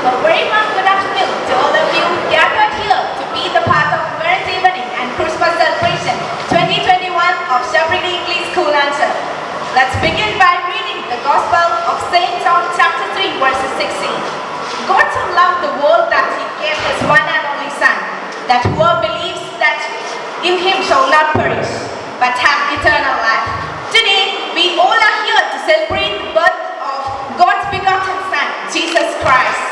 A very warm good afternoon to all of you gathered here to be the part of Parents' Evening and Christmas celebration 2021 of Shepherd English School Answer. Let's begin by reading the Gospel of St. John chapter 3 verses 16. God so loved the world that he gave his one and only Son, that whoever believes that in him shall not perish, but have eternal life. Today, we all are here to celebrate the birth of God's begotten Son, Jesus Christ.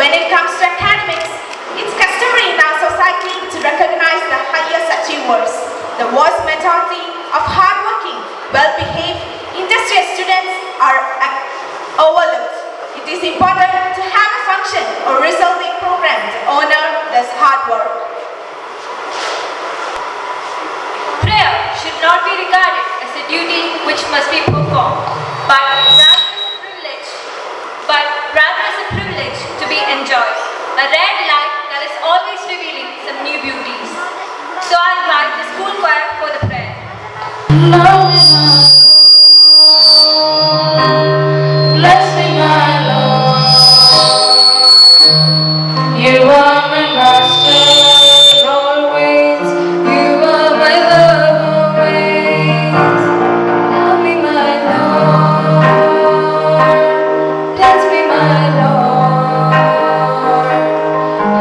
When it comes to academics, it's customary in our society to recognize the highest achievers. The vast majority of hardworking, well-behaved, industrious students are overlooked. It is important to have a function or resulting program to honor this hard work. Prayer should not be regarded as a duty which must be performed, but rather as a privilege to be enjoyed. A rare delight that is always revealing some new beauties. So I invite the school choir for the prayer. Bless me, my Lord. You are my master always. You are my love always. Love me, my Lord. Bless me, my Lord.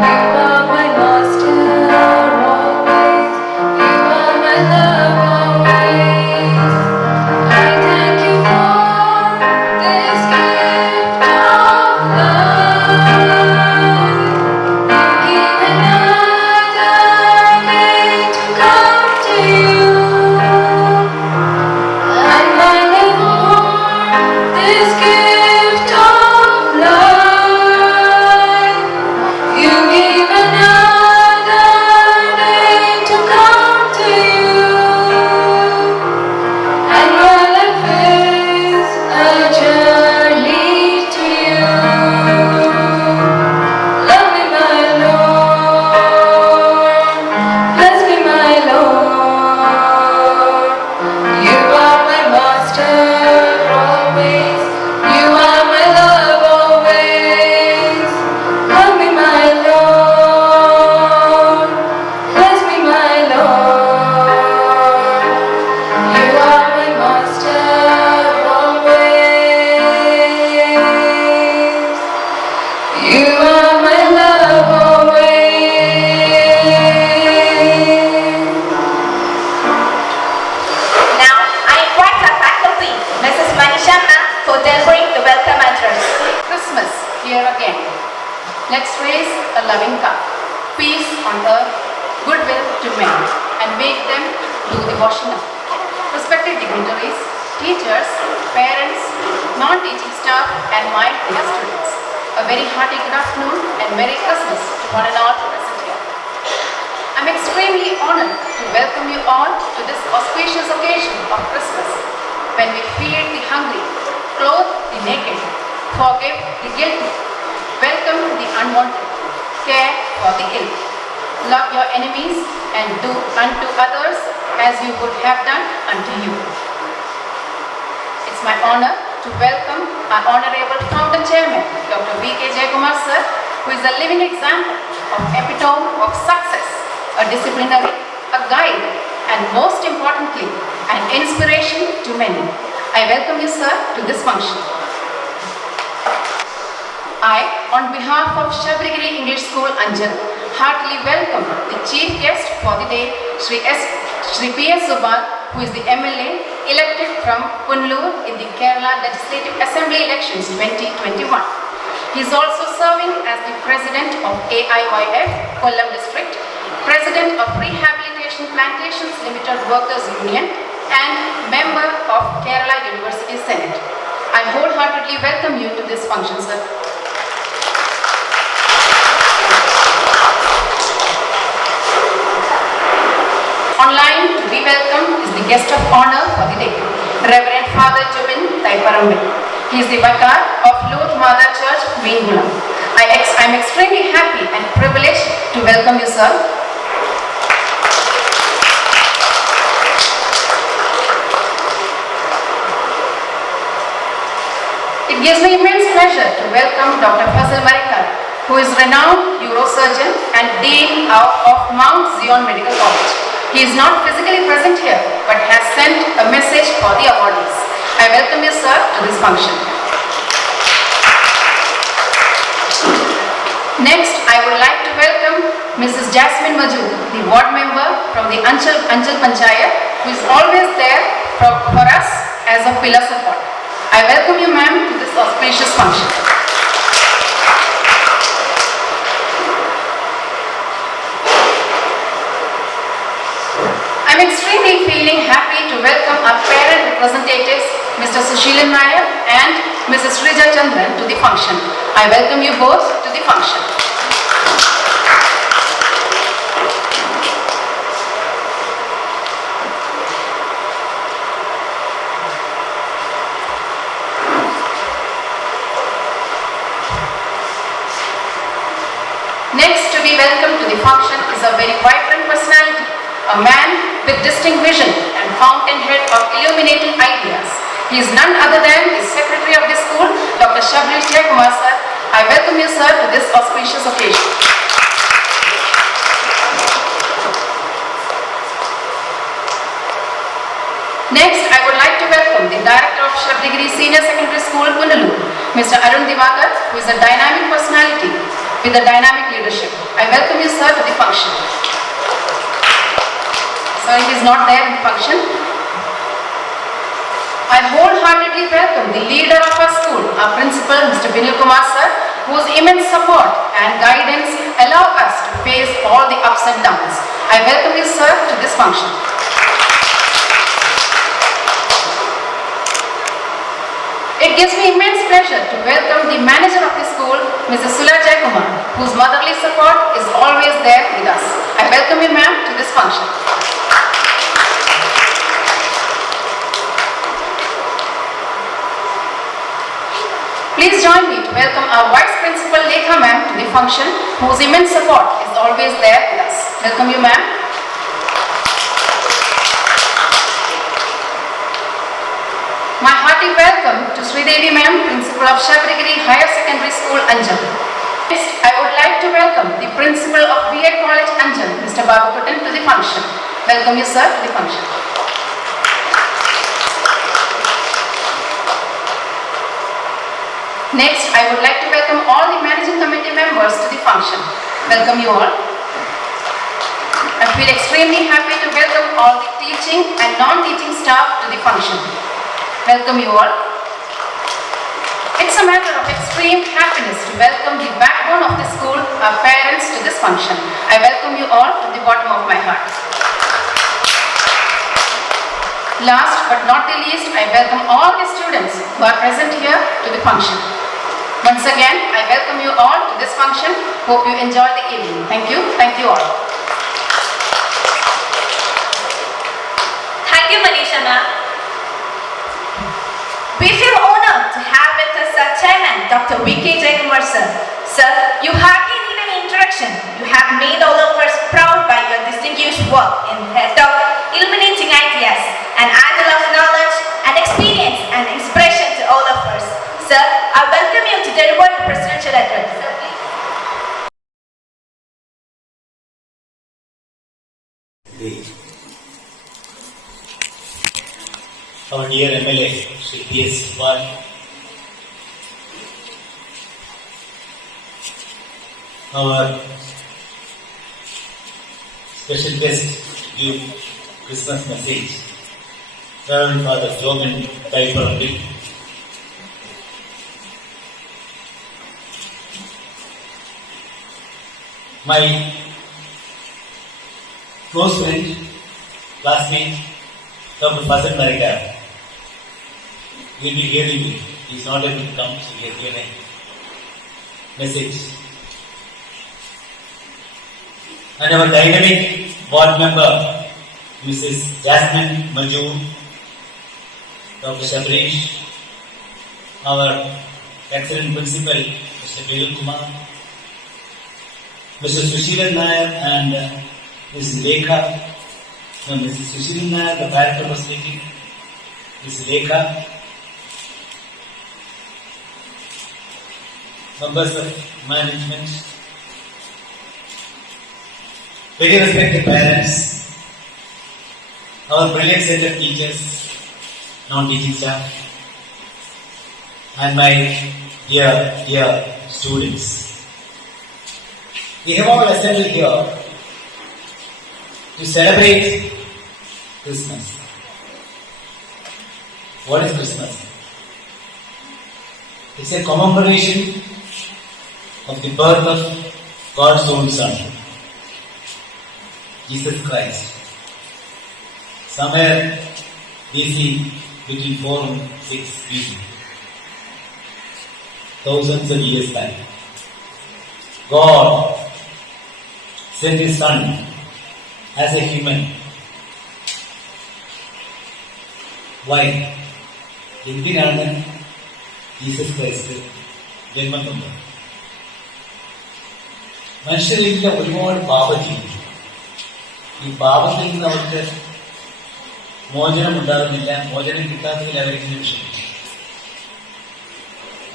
You are my master always. You are my love always. I thank you for this gift of love. You give another day to come to you. And I live for this gift of love. You give another day to come to you. And my life is a journey to you. Love me, my Lord. Bless me, my Lord. You are my master always. You are my love always. Love me, my Lord. Bless me, my Lord. You are my master always. You are my love always. Now, I invite our faculty, Mrs. Manisha ma'am, for delivering the welcome address. Christmas, here again. Let's raise a loving cup, peace on earth, goodwill to men, and make them do the washing up. Respected dignitaries, teachers, parents, non-teaching staff, and my dear students, a very hearty good afternoon and Merry Christmas to one and all present here. I'm extremely honored to welcome you all to this auspicious occasion of Christmas, when we feed the hungry, clothe the naked, forgive the guilty, welcome the unwanted, care for the ill, love your enemies, and do unto others as you would have done unto you. It's my honor to welcome our Honorable Founder Chairman, Dr. V.K. Jayakumar sir, who is a living example of epitome of success, a disciplinary, a guide, and most importantly, an inspiration to many. I welcome you, sir, to this function. I, on behalf of Shabdagiri English School, Anjan, heartily welcome the chief guest for the day, Shri P.S. Subal, who is the MLA elected from Punnur in the Kerala Legislative Assembly elections 2021. He is also serving as the president of AIYF, Kollam District, president of Rehabilitation Plantations Limited Workers Union, and member of Kerala University Senate. I wholeheartedly welcome you to this function, sir. Online to be welcomed is the guest of honor for the day, Reverend Father Jubin Taiparambil. He is the Vicar of Lord Mother Church, Veengulam. I'm extremely happy and privileged to welcome you, sir. It It gives me immense pleasure to welcome Dr. Fazil Marikar, who is renowned neurosurgeon and Dean of Mount Zion Medical College. He is not physically present here, but has sent a message for the awardees. I welcome you, sir, to this function. Next, I would like to welcome Mrs. Jasmine Majoo, the ward member from the Anchal Panchayat, who is always there for us as a pillar support. I welcome you, ma'am, to this auspicious function. I'm extremely feeling happy to welcome our parent representatives, Mr. Sushilan Nair and Mrs. Srija Chandran, to the function. I welcome you both to the function. Next to be welcomed to the function is a very vibrant personality, a man with distinct vision and fountainhead of illuminating ideas. He is none other than the secretary of the school, Dr. Shabrish Jayakumar sir. I welcome you, sir, to this auspicious occasion. Next, I would like to welcome the director of Shabdagiri Senior Secondary School, Punalur, Mr. Arun Divakar, who is a dynamic personality with a dynamic leadership. I welcome you, sir, to the function. Sorry, he is not there in the function. I wholeheartedly welcome the leader of our school, our principal, Mr. Vinil Kumar sir, whose immense support and guidance allow us to face all the ups and downs. I welcome you, sir, to this function. It gives me immense pleasure to welcome the manager of the school, Mrs. Sula Jayakumar, whose motherly support is always there with us. I welcome you, ma'am, to this function. Please join me to welcome our Vice Principal Lekha ma'am to the function, whose immense support is always there with us. Welcome you, ma'am. My hearty welcome to Sridevi ma'am, Principal of Shabdagiri Higher Secondary School, Anjan. Next, I would like to welcome the Principal of B.Ed College, Anjan, Mr. Babu Kutan, to the function. Welcome you, sir, to the function. Next, I would like to welcome all the managing committee members to the function. Welcome you all. I feel extremely happy to welcome all the teaching and non-teaching staff to the function. Welcome you all. It's a matter of extreme happiness to welcome the backbone of the school, our parents, to this function. I welcome you all from the bottom of my heart. Last but not the least, I welcome all the students who are present here to the function. Once again, I welcome you all to this function. Hope you enjoy the evening. Thank you. Thank you all. Thank you, Manisha ma'am. We feel honored to have with us our chairman, Dr. V.K. Jayakumar sir. Sir, you hardly need an introduction. You have made all of us proud by your distinguished work in head of illuminating ideas and idol of knowledge and experience and inspiration to all of us. Sir, I welcome you to deliver the presidential address. Sir, please. Our dear MLA, Shri P.S. Wal, our special guest to give Christmas message, Reverend Father Jogan Daiparambi. My close friend, classmate, Dr. Fazil Marikar, will be hearing me. He is not able to come, so he has given a message. And our dynamic board member, Mrs. Jasmine Majoo, Dr. Shabrish, our excellent principal, Mr. Vinil Kumar, Mr. Sushilan Nair and Ms. Lekha. No, Mrs. Sushilan Nair, the director was speaking. Ms. Lekha. members of management, very respected parents, our brilliant set of teachers, non-teaching staff, and my dear students. We have all assembled here to celebrate Christmas. What is Christmas? It's a commemoration of the birth of God's own Son, Jesus Christ. Somewhere BC, between 4 and 6 BC, thousands of years back, God sent His Son as a human. Why? എന്തിനാണ് Jesus Christ ജന്മം കൊണ്ടത്? മനുഷ്യരില്ല ഒരുപാട് പാപം ചെയ്തു. ഈ പാപത്തിൽ നിന്ന് അവർക്ക് മോചനം ഉണ്ടാകുന്നില്ല. മോചനം കിട്ടാത്തതിൽ അവരിങ്ങനെ വിഷമിച്ചു.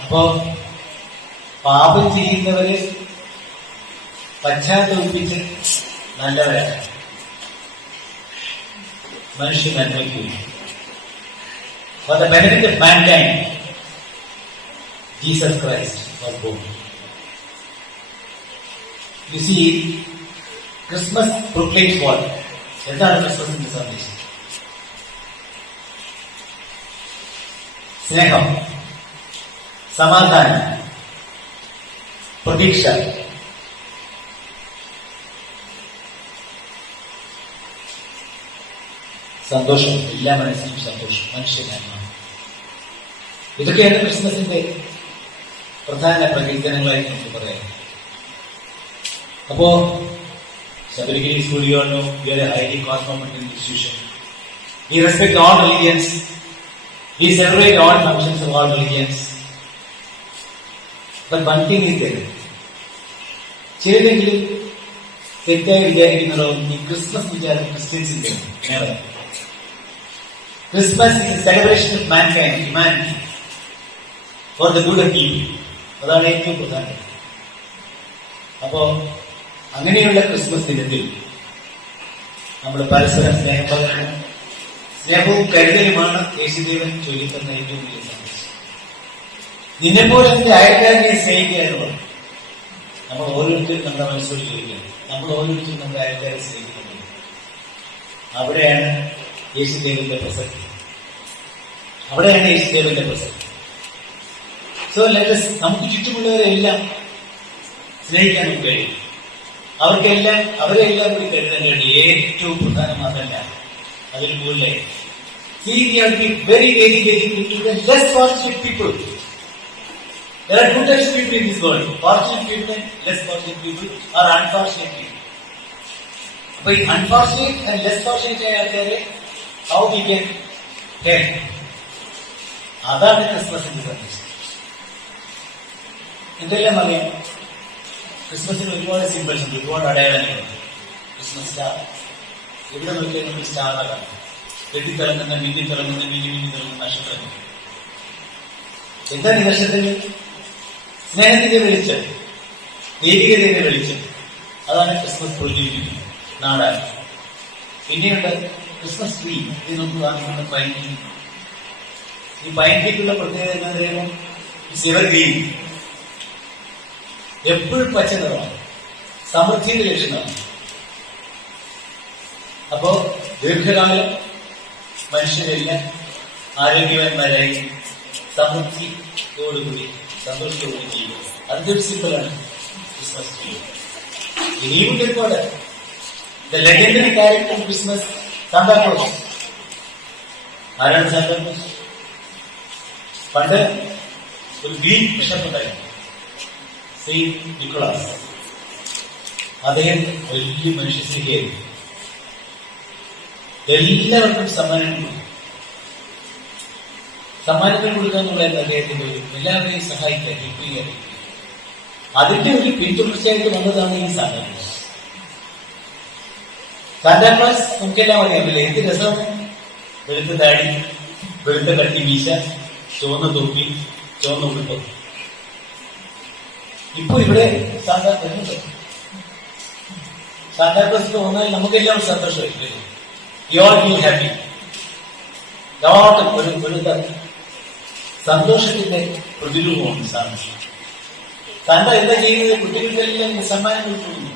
അപ്പോ പാപം ചെയ്യുന്നവര് പശ്ചാത്തപിച്ച് നല്ലവരാണ്. മനുഷ്യ നന്മയ്ക്ക് വേണ്ടി. For the benefit of mankind, Jesus Christ was born. You see, Christmas proclaims what? എന്താണ് ക്രിസ്മസിന്റെ സന്ദേശം? സ്നേഹം, സമാധാനം, പ്രതീക്ഷ, സന്തോഷം, എല്ലാ മനസ്സിലും സന്തോഷം, മനുഷ്യനാണ്. ഇതൊക്കെയാണ് ക്രിസ്മസിന്റെ പ്രധാന പ്രകീർത്തനങ്ങളായി നമുക്ക് പറയാം. അപ്പോ Sabarigiri studio highly cosmopolitan institution. We respect all religions. We celebrate all functions of all religions. But one thing is there. ചിലരെങ്കിലും തെറ്റായി വിചാരിക്കുന്നതോ ഈ ക്രിസ്മസ് വിചാരം ക്രിസ്ത്യൻസിന്റെ never. Christmas is a celebration of mankind, humanity, for the good of people. അതാണ് ഏറ്റവും പ്രധാനം. അപ്പോ അങ്ങനെയുള്ള ക്രിസ്മസ് ദിനത്തിൽ നമ്മൾ പരസ്പരം സ്നേഹം പകരണം. സ്നേഹവും കരുതലുമാണ് യേശുദേവൻ ചൊല്ലിത്തന്ന ഏറ്റവും വലിയ സന്ദേശം. നിന്നെപ്പോലെ എന്റെ അയൽക്കാരനെ സ്നേഹിക്കുക എന്ന് പറഞ്ഞു. നമ്മൾ ഓരോരുത്തരും നമ്മുടെ മനസ്സോട് ചോദിക്കണം, നമ്മൾ ഓരോരുത്തരും നമ്മുടെ അയൽക്കാരെ സ്നേഹിക്കുന്നുണ്ട്. അവിടെയാണ് യേശുദേവന്റെ പ്രസക്തി. അവിടെയാണ് യേശുദേവന്റെ പ്രസക്തി. സോ ലെറ്റസ് നമുക്ക് ചുറ്റുമുള്ളവരെല്ലാം സ്നേഹിക്കാൻ നമുക്ക് കഴിയും. അവരെല്ലാം കൂടി കരുതാൻ കഴിയും. ഏറ്റവും പ്രധാനം അതല്ല, അതിൽ കൂടുതലായി see we have to be very into the less fortunate people. There are two types of people in this world, fortunate people and less fortunate people, or unfortunate people. But unfortunate and less fortunate ആയ ആൾക്കാരെ how we can help. അതാണ് ക്രിസ്മസിന്റെ സന്ദേശം. എന്തെല്ലാം അറിയാം? ക്രിസ്മസിന് ഒരുപാട് സിംബൽസ് ഉണ്ട്, ഒരുപാട് അടയാളങ്ങളുണ്ട്. ക്രിസ്മസ് സ്റ്റാർ, എവിടെ നോക്കിയാൽ നമ്മൾ സ്റ്റാറാണ്. വെട്ടിത്തിളങ്ങുന്ന മിന്നി തിളങ്ങുന്ന നക്ഷത്രങ്ങൾ. എന്താണ് ഈ നക്ഷത്രങ്ങൾ? സ്നേഹത്തിന്റെ വെളിച്ചം, ദൈവികതയുടെ വെളിച്ചം. അതാണ് ക്രിസ്മസ് പ്രചരിപ്പിക്കുന്നത് നാടാണ്. പിന്നെയുണ്ട് ക്രിസ്മസ് ട്രീ. ഇത് നമുക്ക് വാങ്ങിക്കുന്ന പൈൻ ട്രീ. ഈ പൈൻ ട്രീക്കുള്ള പ്രത്യേകത എന്താ പറയുമ്പോൾ ഇറ്റ്സ് എവർ ഗ്രീൻ, എപ്പോഴും പച്ച നിറമാണ്, സമൃദ്ധിയുടെ ലക്ഷണമാണ്. അപ്പോ ദീർഘകാലം മനുഷ്യരെല്ലാം ആരോഗ്യവാന്മാരായി സമൃദ്ധിയോടുകൂടി സന്തോഷത്തോടുകൂടി ചെയ്യുക. അതിന്റെ ഒരു സിമ്പിളാണ് ക്രിസ്മസ് ട്രീ. ഇനിയും ഒരുപാട് the legendary character of Christmas Santa Claus. ആരാണ് സാന്താക്ലോസ്? പണ്ട് ഒരു ഗ്രീക്ക് ബിഷപ്പ് ഉണ്ടായിരുന്നു, സെയിന്റ് നിക്കോളാസ്. അദ്ദേഹം വലിയ മനുഷ്യസ്നേഹിയായിരുന്നു. എല്ലാവർക്കും സമ്മാനങ്ങൾ കൊടുക്കുക എന്നുള്ളത് അദ്ദേഹത്തിന്റെ ഒരു എല്ലാവരെയും സഹായിക്കാൻ, ഹെൽപ്പ് ചെയ്യാൻ. അതിന്റെ ഒരു പിന്തുടർച്ചയായിട്ട് വന്നതാണ് ഈ സാന്താക്ലോസ്. സാന്താക്ലോസ് നമുക്കെല്ലാം അറിയാമല്ലേ, എന്ത് രസമാണ്. വെളുത്ത താടി, വെളുത്ത കട്ടി മീശ, ചുവന്ന തൊപ്പി, ചുവന്ന ഉടുപ്പ്. ഇപ്പൊ ഇവിടെ സാന്താക്ലോസ് തോന്നാൽ നമുക്കെല്ലാം സന്തോഷമായിരിക്കും. You are feel happy. ഒരു സന്തോഷത്തിന്റെ പ്രതിരൂപമാണ് സാന്ത. സാന്ത എന്താ ചെയ്യുന്നത്? കുട്ടികൾക്കെല്ലാം സമ്മാനം കൊടുക്കുന്നു.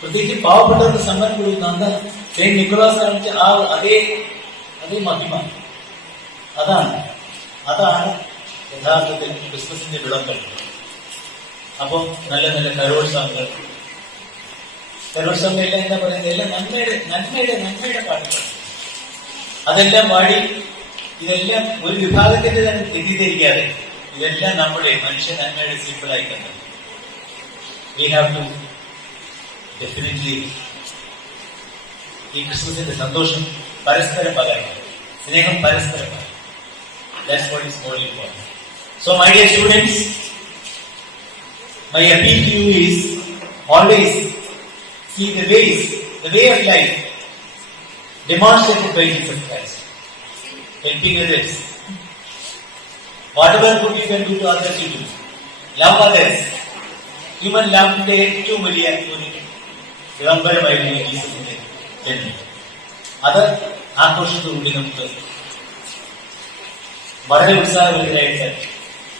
പ്രത്യേകിച്ച് പാവപ്പെട്ടവർക്ക് സമ്മാനം കൊടുക്കുന്നു. അന്ന് സെയിന്റ് നിക്കോളാസ് കാണിച്ച ആ അതേ മഹിമ അതാണ് യഥാർത്ഥത്തിൽ ക്രിസ്മസിന്റെ വിളംബരം. അപ്പൊ നല്ല നല്ല കരോത്സവങ്ങൾ എല്ലാം എന്താ പറയുന്നത്? എല്ലാം നന്മയുടെ പാട്ടുകൾ. അതെല്ലാം പാടി ഇതെല്ലാം ഒരു വിഭാഗത്തിന്റെ തന്നെ തെറ്റിദ്ധരിക്കാതെ ഇതെല്ലാം നമ്മുടെ മനുഷ്യ നന്മയുടെ സിമ്പിളായി കണ്ടത്. വി ഹാവ് ടു ഡെഫിനറ്റ്ലി ഈ ക്രിസ്മസിന്റെ സന്തോഷം പരസ്പരം പകരണം, സ്നേഹം പരസ്പരം പകരണം. That's what is more important. So my dear students, my appeal to you is always see the way of life demonstrated by Jesus Christ. Helping others. Whatever good you can do to others, you do. Love others. Human love ന്റെ ഏറ്റവും വലിയ ഒരു വിളംബരമായിരുന്നു ജീസസിന്റെ ജന്മം. അത് ആഘോഷത്തോടുകൂടി നമുക്ക് വളരെ ഉത്സാഹഭരിതരായിട്ട്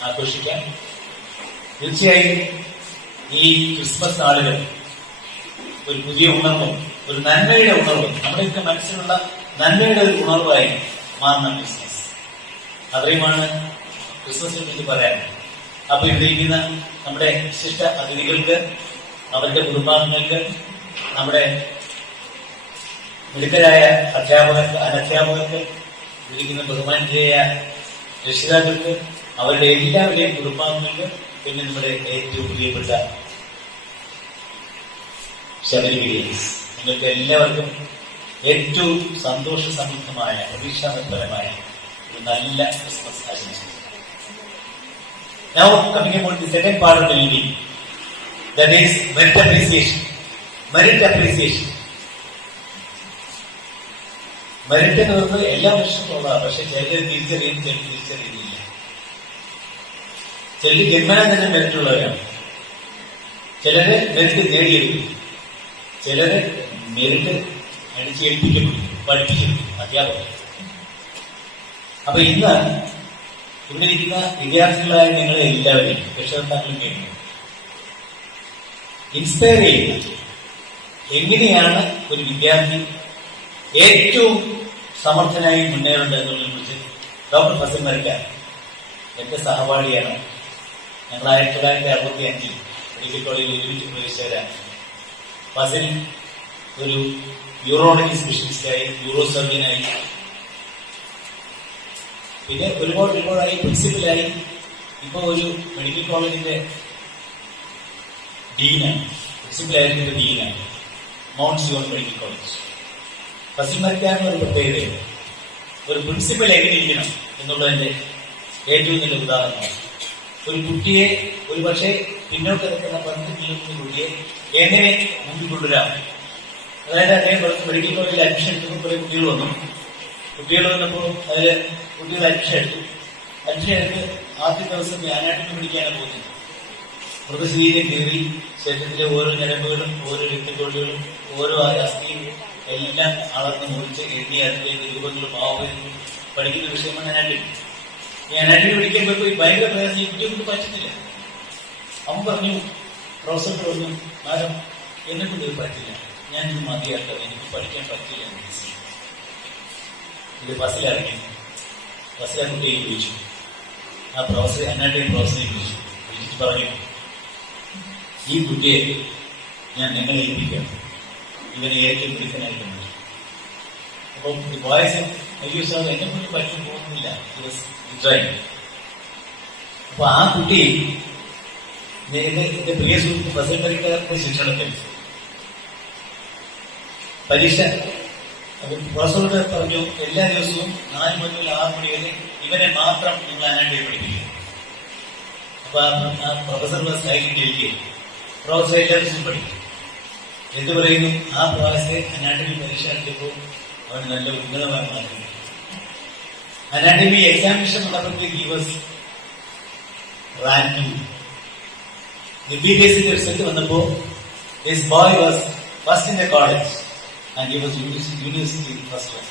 ആഘോഷിക്കാം. തീർച്ചയായും ഈ ക്രിസ്മസ് നാളുകൾ ഒരു പുതിയ ഉണർവും ഒരു നന്മയുടെ ഉണർവും നമ്മുടെയൊക്കെ മനസ്സിലുള്ള നന്മയുടെ ഒരു ഉണർവായി മാറുന്ന ക്രിസ്മസ്. അത്രയുമാണ് ക്രിസ്മസിനെ കുറിച്ച് പറയാൻ. അപ്പൊ ഇവിടെ ഇരിക്കുന്ന നമ്മുടെ വിശിഷ്ട അതിഥികൾക്ക്, അവരുടെ കുടുംബാംഗങ്ങൾക്ക്, നമ്മുടെ മിടുക്കരായ അധ്യാപകർക്ക്, അനധ്യാപകർക്ക്, ഇരിക്കുന്ന ബഹുമാനീയ രക്ഷിതാക്കൾക്ക്, അവരുടെ എല്ലാവരുടെയും കുടുംബാംഗങ്ങൾക്ക്, പിന്നെ നമ്മുടെ ഏറ്റവും പ്രിയപ്പെട്ട ശബരിഗിരീസ്, നിങ്ങൾക്ക് എല്ലാവർക്കും ഏറ്റവും സന്തോഷ സമൃദ്ധമായ പ്രതീക്ഷാനിർഭരമായ ഒരു നല്ല ക്രിസ്മസ് ആശംസിക്കുന്നു. Now coming about the second part of the evening, that is merit appreciation. Merit appreciation. Merit എന്ന് പറയുന്നത് എല്ലാ മനുഷ്യർക്കും ഉള്ളതാണ്. പക്ഷെ ചിലർ തിരിച്ചറിയും, ചിലർ തിരിച്ചറിയുന്നില്ല. ചിലർ ജന്മന തന്നെ മെറിറ്റ് ഉള്ളവരാണ്. ചിലര് മെറിറ്റ് നേടിയെടുക്കും, ചിലര് മെറിറ്റ് അടിച്ചേൽപ്പിക്കപ്പെടും, പഠിപ്പിക്കപ്പെടും അധ്യാപകർ. അപ്പൊ ഇന്ന് ഇവിടെ ഇരിക്കുന്ന വിദ്യാർത്ഥികളായ നിങ്ങളെ എല്ലാവരെയും രക്ഷകർത്താക്കളും കേൾക്കുന്നു ഇൻസ്പയർ ചെയ്യുന്ന എങ്ങനെയാണ് ഒരു വിദ്യാർത്ഥി ഏറ്റവും സമർത്ഥനായി മുന്നേറേണ്ടത് എന്നതിനെ കുറിച്ച് ഡോക്ടർ ഫസിൽ മരിക്കാൻ എന്റെ സഹപാഠിയാണ്. ഞങ്ങൾ 1965 മെഡിക്കൽ കോളേജിൽ ഒരുമിച്ച് പ്രവേശിച്ചവരാണ്. ഫസിൽ ഒരു യൂറോളജി സ്പെഷ്യലിസ്റ്റായി, യൂറോ സർജനായി, പിന്നെ ഒരുപാടായി പ്രിൻസിപ്പലായി, ഇപ്പൊ ഒരു മെഡിക്കൽ കോളേജിന്റെ ഡീനാണ്, പ്രിൻസിപ്പലായിരിക്കുന്ന ഡീനാണ്, Mount Zion medical college. Fazil മരിക്കാനുള്ള ഒരു പ്രത്യേകതയാണ്. ഒരു പ്രിൻസിപ്പൽ എങ്ങനെ ഇരിക്കണം എന്നുള്ളതിന്റെ ഏറ്റവും നല്ല ഉദാഹരണമാണ്. ഒരു കുട്ടിയെ, ഒരു പക്ഷേ പിന്നോട്ട് നിൽക്കുന്ന 10 കിലോമീറ്റർ കുട്ടിയെ എങ്ങനെ മുമ്പിൽ കൊണ്ടുവരാം. അതായത് അദ്ദേഹം മെഡിക്കൽ കോളേജിൽ അഡ്മിഷൻ എടുത്തപ്പോൾ കുറെ കുട്ടികൾ വന്നപ്പോൾ അതിൽ കുട്ടികൾ അഡ്മിഷൻ എടുത്ത് ആദ്യ ദിവസം അനാട്ടമി പഠിക്കാനാണ് പോകുന്നത്. മൃതശരീരം കയറി ശരീരത്തിലെ ഓരോ ഞരമ്പുകളും ഓരോ രക്തക്കൊള്ളുകളും ഓരോ അസ്ഥിയും എല്ലാം അളർന്ന് മുറിച്ച് എണ്ണി അതിന്റെ രൂപങ്ങളും ഭാവങ്ങളും പഠിക്കുന്ന വിഷയമാണ് അനാട്ടമി. ഈ അനാട്ടമി പഠിക്കാൻ പോയി ഭയങ്കര പ്രയാസം. ഈ കുട്ടികൾക്ക് പറ്റുന്നില്ല. അവൻ പറഞ്ഞു, പ്രൊഫസർ പറഞ്ഞു, മാഡം എന്നെ കൊണ്ട് ഇത് പറ്റില്ല, ഞാൻ ഇത് മതിയാക്കാം, എനിക്ക് പഠിക്കാൻ പറ്റില്ല. ഇത് ബസ്സിലിറങ്ങി ബസ്സിലെ കുട്ടിയെ ചോദിച്ചു, ആ പ്രൊഫസറെ, അനാട്ടമി പ്രൊഫസറെ വിളിച്ചിട്ട് പറഞ്ഞു, ഈ കുട്ടിയെ ഞാൻ നിങ്ങളെ ഏൽപ്പിക്കാം, ഇവനെ ഏറ്റവും മിടുക്കനായിട്ടുണ്ട്. അപ്പം ബോയ്സ് സാർ എന്നെ കൊണ്ട് പറ്റും പോകുന്നില്ല. അപ്പൊ ആ കുട്ടി എന്റെ പ്രിയ സുഹൃത്ത് ഫസൽ മരിക്കാരുടെ ശിക്ഷണത്തിൽ പരീക്ഷ പ്രൊഫസറോട് പറഞ്ഞു, എല്ലാ ദിവസവും 4 മണി മുതൽ 6 മണി വരെ ഇവനെ മാത്രം നിങ്ങൾ അനാട്ടമി പഠിപ്പിക്കും. അപ്പൊ ആ പ്രൊഫസർ സൈലന്റ് ഇരിക്കുകയും പ്രൊഫസർ എല്ലാ ദിവസവും പഠിക്കും. എന്ത് പറയുന്നു, ആ പ്രൊഫസറെ അനാട്ടമി പരീക്ഷ നടത്തിയപ്പോൾ അവന് നല്ല ഉന്നതമായ മാർക്കും. അനാട്ടമി എക്സാമിനേഷൻ നടന്നപ്പോഴത്തേക്ക് he was rank 2. MBBS result വന്നപ്പോൾ his boy was first in the college and he was university first class.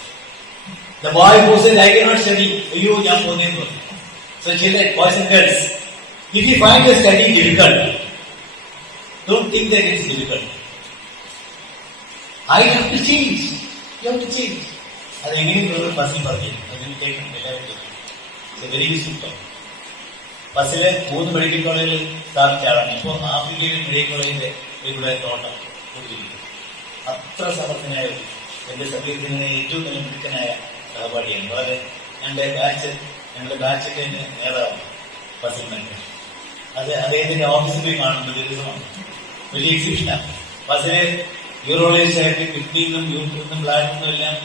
The boy who said, I cannot study, അയ്യോ ഞാൻ പോകുന്നതെന്ന് പറഞ്ഞു. So children, boys and girls, if you find your study difficult, don't think that it is difficult. I have to change. You have to change. അത് എങ്ങനെയും ബസ്സിൽ പറഞ്ഞു അതിന് കേൾക്കണം എല്ലാവരും. It's very simple. ബസ്സില് 3 മെഡിക്കൽ കോളേജിൽ സ്ഥാപിച്ച ആളാണ്. ഇപ്പോൾ ആഫ്രിക്കയിലെ മെഡിക്കൽ കോളേജിന്റെ ഇവിടെ തോട്ടം കൊടുത്തിരിക്കുന്നു. അത്ര സമർത്ഥനായ എന്റെ സഭ്യത്തിന് ഏറ്റവും നല്ല മിടുക്കനായ സഹപാഠിയാണ്. വളരെ ഞങ്ങളുടെ ബാച്ചൊക്കെ എന്റെ നേതാവാണ് ബസ്സിൽ തന്നെ. അത് അദ്ദേഹത്തിന്റെ ഓഫീസിൽ പോയി കാണുന്നത് ദിവസമാണ്. വലിയ എക്സിബിഷനാണ്. ബസ്സിലെ യൂറോളജിസ്റ്റ് ആയിട്ട് കിഡ്നിന്നും യൂറിനും ബ്ലാഡറിനും എല്ലാം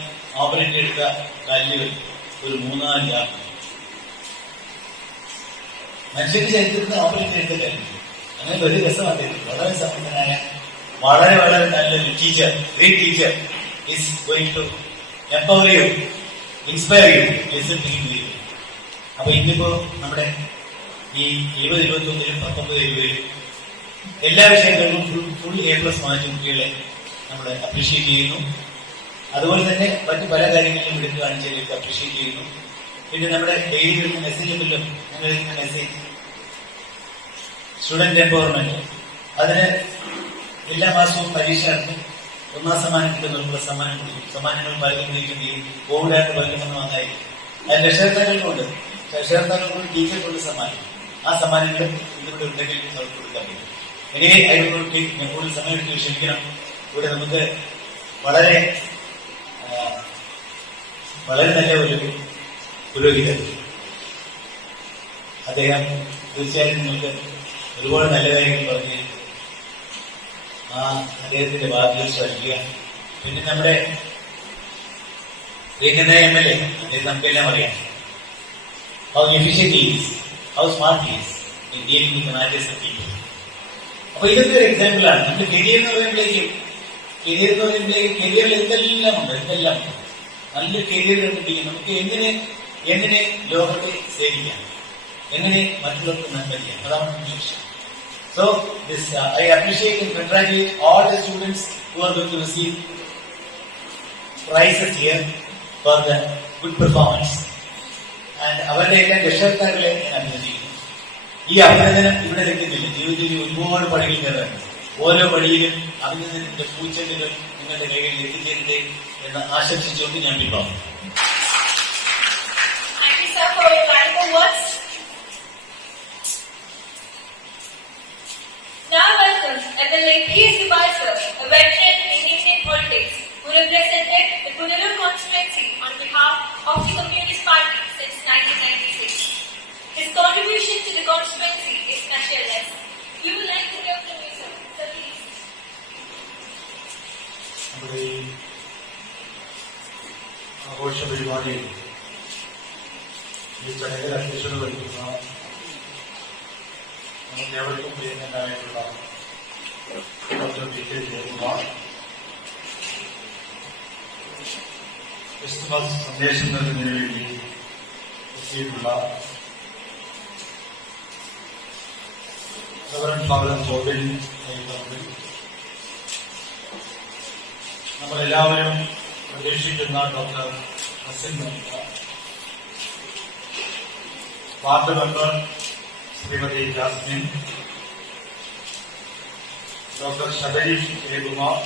ഓപ്പറേറ്റ് എടുത്ത കല്ലുകൾ ഒരു 3-4 ലാഖ്. മനുഷ്യന്റെ ചരിത്രത്തിന് ഓപ്പറേറ്റ് എടുത്ത കല്ലുകൾ. അങ്ങനെ വലിയ രസമാണ്. വളരെ സമർത്ഥനായ വളരെ വളരെ നല്ലൊരു teacher, great teacher is going to empower you, inspire you, listen to him. അപ്പൊ ഇന്നിപ്പോ നമ്മുടെ ഈ 20, 21, 19, 20 എല്ലാ വിഷയങ്ങളിലും ഫുൾ A+ വാങ്ങിച്ച കുട്ടികളെ നമ്മൾ അപ്രീഷിയേറ്റ് ചെയ്യുന്നു. അതുപോലെ തന്നെ മറ്റു പല കാര്യങ്ങളിലും എടുത്ത് കാണിച്ചതിലേക്ക് അപ്രീഷിയേറ്റ് ചെയ്യുന്നു. പിന്നെ നമ്മുടെ ഡെയിലി വരുന്ന മെസ്സേജ് ഉണ്ടല്ലോ, ഞങ്ങൾ വരുന്ന മെസ്സേജ് സ്റ്റുഡന്റ് എംപവർമെന്റ്, അതിന് എല്ലാ മാസവും പരീക്ഷ നടത്തും. 1ാം സമ്മാനം കിട്ടുന്നവർക്കുള്ള സമ്മാനങ്ങൾ പലർക്കും കോവിഡായിട്ട് പലർക്കെന്ന് വന്നായിരിക്കും. അത് രക്ഷകർത്താക്കൾക്കുണ്ട്, രക്ഷകർത്താക്കൾക്കും ടീച്ചർക്കുള്ള സമ്മാനം. ആ സമ്മാനങ്ങൾ ഇതിവിടെ ഉണ്ടെങ്കിൽ അവർക്ക് കൊടുക്കാൻ പറ്റും. എങ്ങനെ അതിനോട് ഞാൻ കൂടുതൽ സമയം എടുത്ത് ക്ഷമിക്കണം. ഇവിടെ നമുക്ക് വളരെ വളരെ നല്ല ഒരു പുരോഹിതൻ, അദ്ദേഹം തീർച്ചയായും നിങ്ങൾക്ക് ഒരുപാട് നല്ല കാര്യങ്ങൾ പറഞ്ഞ് ആ അദ്ദേഹത്തിന്റെ വാക്കുകൾ ശ്രമിക്കുക. പിന്നെ നമ്മുടെ പ്രിയങ്കരനായ MLA, അദ്ദേഹം നമുക്കെല്ലാം അറിയാം. How efficient is, how smart is in dealing with matters of people. അപ്പൊ ഇതൊക്കെ ഒരു എക്സാമ്പിൾ ആണ്. നമ്മുടെ കരിയർ എന്ന് പറയുമ്പോഴേക്കും കരിയറിൽ എന്തെല്ലാം ഉണ്ട്. നല്ല കരിയർ കണ്ടുപിടിക്കും. നമുക്ക് എങ്ങനെ ലോകത്തെ സേവിക്കാം, എങ്ങനെ മറ്റുള്ളവർക്ക് നന്മ ചെയ്യാം, അതാണ് ലക്ഷ്യം. So this I appreciate and congratulate all the students who are going to receive prizes here for the good performance. And അവരുടെ എല്ലാം രക്ഷകർത്താക്കളെ ഞാൻ അഭിനന്ദിക്കുന്നു. ഈ അഭിനന്ദനം ഇവിടെ നിൽക്കുന്നില്ല, ജീവിതത്തിൽ ഒരുപാട് പടികൾ കയറാണ്. ഓരോ പടിയിലും അഭിനന്ദനത്തിന്റെ പൂച്ചെണ്ടുകൾ നിങ്ങളുടെ കൈകളിൽ എത്തിച്ചേരട്ടെ എന്ന് ആശംസിച്ചുകൊണ്ട് ഞാൻ പിൻവാങ്ങുന്നു. Thank you, sir, for your wonderful words. Now welcome MLA P.S. Dubai, sir, a veteran in Indian politics who represented the Punalur constituency on behalf of the Communist Party since 1996. His contribution to the constituency is measureless. We would like to hear from you, sir. Sir, please. നമ്മുടെ ഈ ആഘോഷ പരിപാടിയിൽ ഈ ചടങ്ങിൽ അധ്യക്ഷത വഹിക്കുന്ന നമുക്കേവർക്കും പ്രിയങ്കരനായിട്ടുള്ള doctor P K Jayakumar, Christmas സന്ദേശം നൽകുന്നതിന് വേണ്ടി എത്തിയിട്ടുള്ള റവറൻഡ് ഫാദർ ജോബിൻ നയിക്കുന്നത്, നമ്മളെല്ലാവരും പ്രതീക്ഷിക്കുന്ന doctor Hasan Malika, ward member Shrimati Jasmin, doctor Sabari Jayakumar,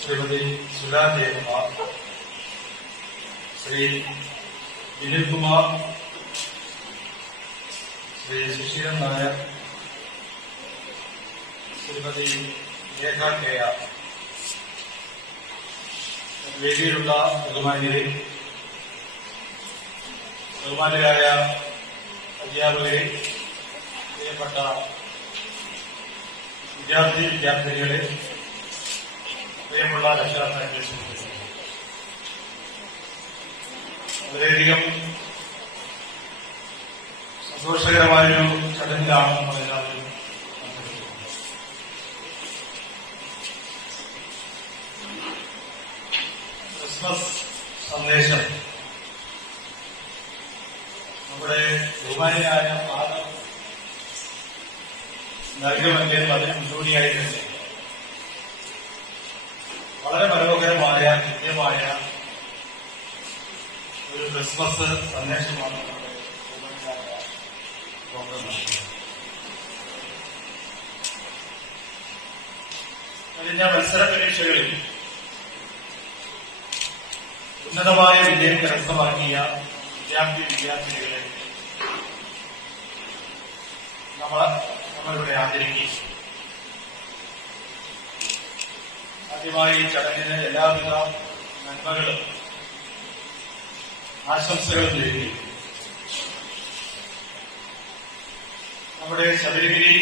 Shrimati Sula Jayakumar, Shri Vinil Kumar, Shri Susheelan Nair, Shrimati Rekha K R, വേദിയിലുള്ള ബഹുമാന്യരായ അധ്യാപകരെ, പ്രിയപ്പെട്ട വിദ്യാർത്ഥിനികളെ, പ്രിയമുള്ള രക്ഷകർത്താക്കളെ, വളരെയധികം സന്തോഷകരമായൊരു ചടങ്ങിലാണ് നമ്മളെല്ലാവരും പങ്കെടുക്കുന്നത്. ക്രിസ്മസ് സന്ദേശം നമ്മുടെ ബഹുമാന്യനായ ഫാദർ നൽകുമെങ്കിലും അതിന് മുന്നോടിയായി തന്നെ വളരെ മനോഹരമായ കൃത്യമായ ഒരു ക്രിസ്മസ് സന്ദേശമാണ് നമ്മുടെ പ്രോഗ്രാം നടത്തുന്നത്. കഴിഞ്ഞ മത്സര പരീക്ഷകളിൽ ഉന്നതമായ വിജയം കരസ്ഥമാക്കിയ വിദ്യാർത്ഥിനികളെ നമ്മളിവിടെ ആദരിക്കുകയും ആദ്യമായി ഈ ചടങ്ങിന് എല്ലാവിധ നന്മകളും ആശംസകളും നേടി നമ്മുടെ ശബരിഗിരി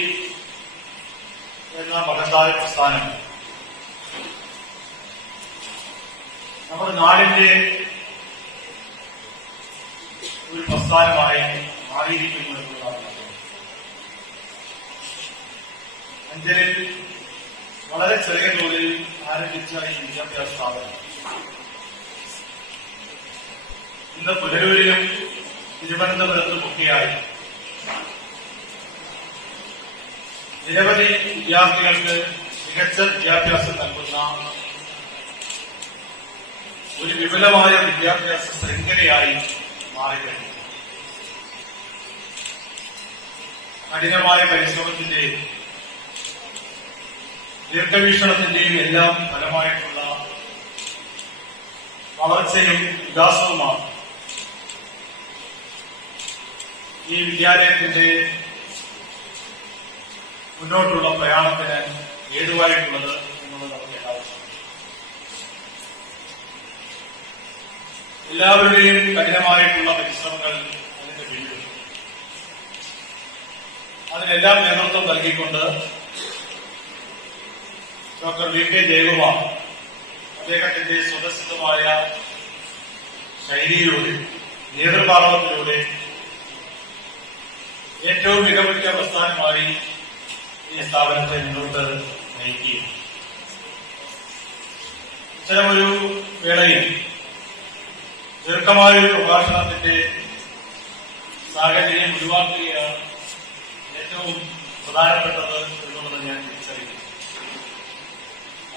എന്ന മഹത്തായ പ്രസ്ഥാനം നമ്മുടെ നാടിന്റെ ഒരു പ്രസ്ഥാനമായി മാറിയിരിക്കുന്നു എന്നുള്ളതാണ്. അഞ്ചലിൽ വളരെ ചെറിയ തോതിൽ ആരംഭിച്ച ഈ വിദ്യാഭ്യാസ സ്ഥാപനം ഇന്ന് പുനലൂരിലും തിരുവനന്തപുരത്തുമൊക്കെയായി നിരവധി വിദ്യാർത്ഥികൾക്ക് മികച്ച വിദ്യാഭ്യാസം നൽകുന്ന ഒരു വിപുലമായ വിദ്യാഭ്യാസ ശൃംഖലയായി മാറിക്കഴിഞ്ഞു. കഠിനമായ പരിശ്രമത്തിന്റെയും ദീർഘവീക്ഷണത്തിന്റെയും എല്ലാം ഫലമായിട്ടുള്ള വളർച്ചയും വികാസവുമാണ് ഈ വിദ്യാലയത്തിന്റെ മുന്നോട്ടുള്ള പ്രയാണത്തിന് ഏതുവായിട്ടുള്ളത് എന്നുള്ളത് നമുക്ക് ആവശ്യമാണ്. എല്ലാവരുടെയും കഠിനമായിട്ടുള്ള പരിശ്രമങ്ങൾ അതിന്റെ പിന്നിൽ, അതിനെല്ലാം നേതൃത്വം നൽകിക്കൊണ്ട് ഡോക്ടർ വി കെ ജയകുമാർ അദ്ദേഹത്തിന്റെ സ്വതസിദ്ധമായ ശൈലിയിലൂടെ നേതൃപാർവത്തിലൂടെ ഏറ്റവും മികവുറ്റ പ്രസ്ഥാനമായി ഈ സ്ഥാപനത്തെ മുന്നോട്ട് നയിക്കുകയും ഇത്തരമൊരു വേളയിൽ ദീർഘമായൊരു പ്രഭാഷണത്തിന്റെ സാഹചര്യം ഒഴിവാക്കുകയാണ് ഏറ്റവും പ്രധാനപ്പെട്ടത് എന്നുള്ളത് ഞാൻ തിരിച്ചറിയുന്നു.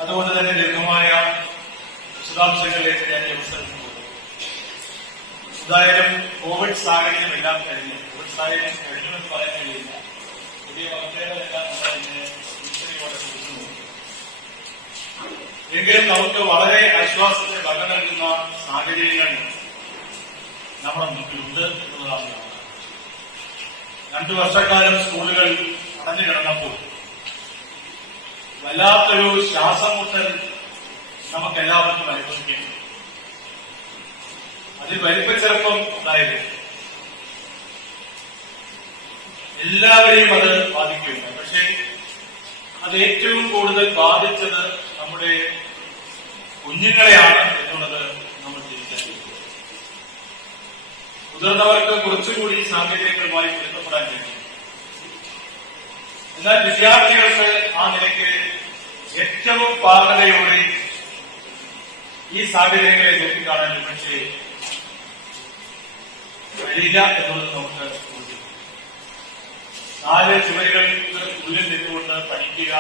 അതുകൊണ്ട് തന്നെ ദീർഘമായ വിശദാംശങ്ങളിലേക്ക് ഞാൻ ഈ അവസരം കൊടുക്കും. എന്തായാലും കോവിഡ് സാഹചര്യം എല്ലാം കഴിഞ്ഞു. കോവിഡ് സാഹചര്യം കഴിഞ്ഞുവെന്ന് പറയാൻ കഴിയില്ല. പുതിയ വാർത്തകളെല്ലാം നമ്മളതിനെ തിരിച്ചറിയോടെ കൊടുക്കുന്നു. എങ്കിലും നമുക്ക് വളരെ ആശ്വാസത്തിന് വക നൽകുന്ന സാഹചര്യങ്ങൾ നമ്മുടെ മുമ്പിലുണ്ട് എന്നുള്ളതാണ്. 2 വർഷക്കാലം സ്കൂളുകൾ അടഞ്ഞു കിടന്നപ്പോൾ വല്ലാത്തൊരു ശ്വാസം മുട്ടൽ നമുക്കെല്ലാവർക്കും അനുഭവിക്കുന്നു. അതിൽ വലിപ്പച്ചെറുപ്പം ഉണ്ടായിരുന്നു. എല്ലാവരെയും അത് ബാധിക്കുന്നു. പക്ഷേ അത് ഏറ്റവും കൂടുതൽ ബാധിച്ചത് നമ്മുടെ കുഞ്ഞുങ്ങളെയാണ് എന്നുള്ളത് നമ്മൾ തിരിച്ചറിയുന്നു. മുതിർന്നവർക്ക് കുറച്ചുകൂടി സാഹചര്യങ്ങളുമായി പൊരുത്തപ്പെടാൻ കഴിയും. എന്നാൽ വിദ്യാർത്ഥികൾക്ക് ആ നിലയ്ക്ക് ഏറ്റവും പാകതയോടെ ഈ സാഹചര്യങ്ങളെ നോക്കിക്കാണാൻ പക്ഷേ കഴിയില്ല എന്നുള്ളത് നമുക്ക് ബോധ്യം. 4 ചുവരുകൾക്ക് ഉള്ളിൽ നിന്നുകൊണ്ട് പഠിക്കുക,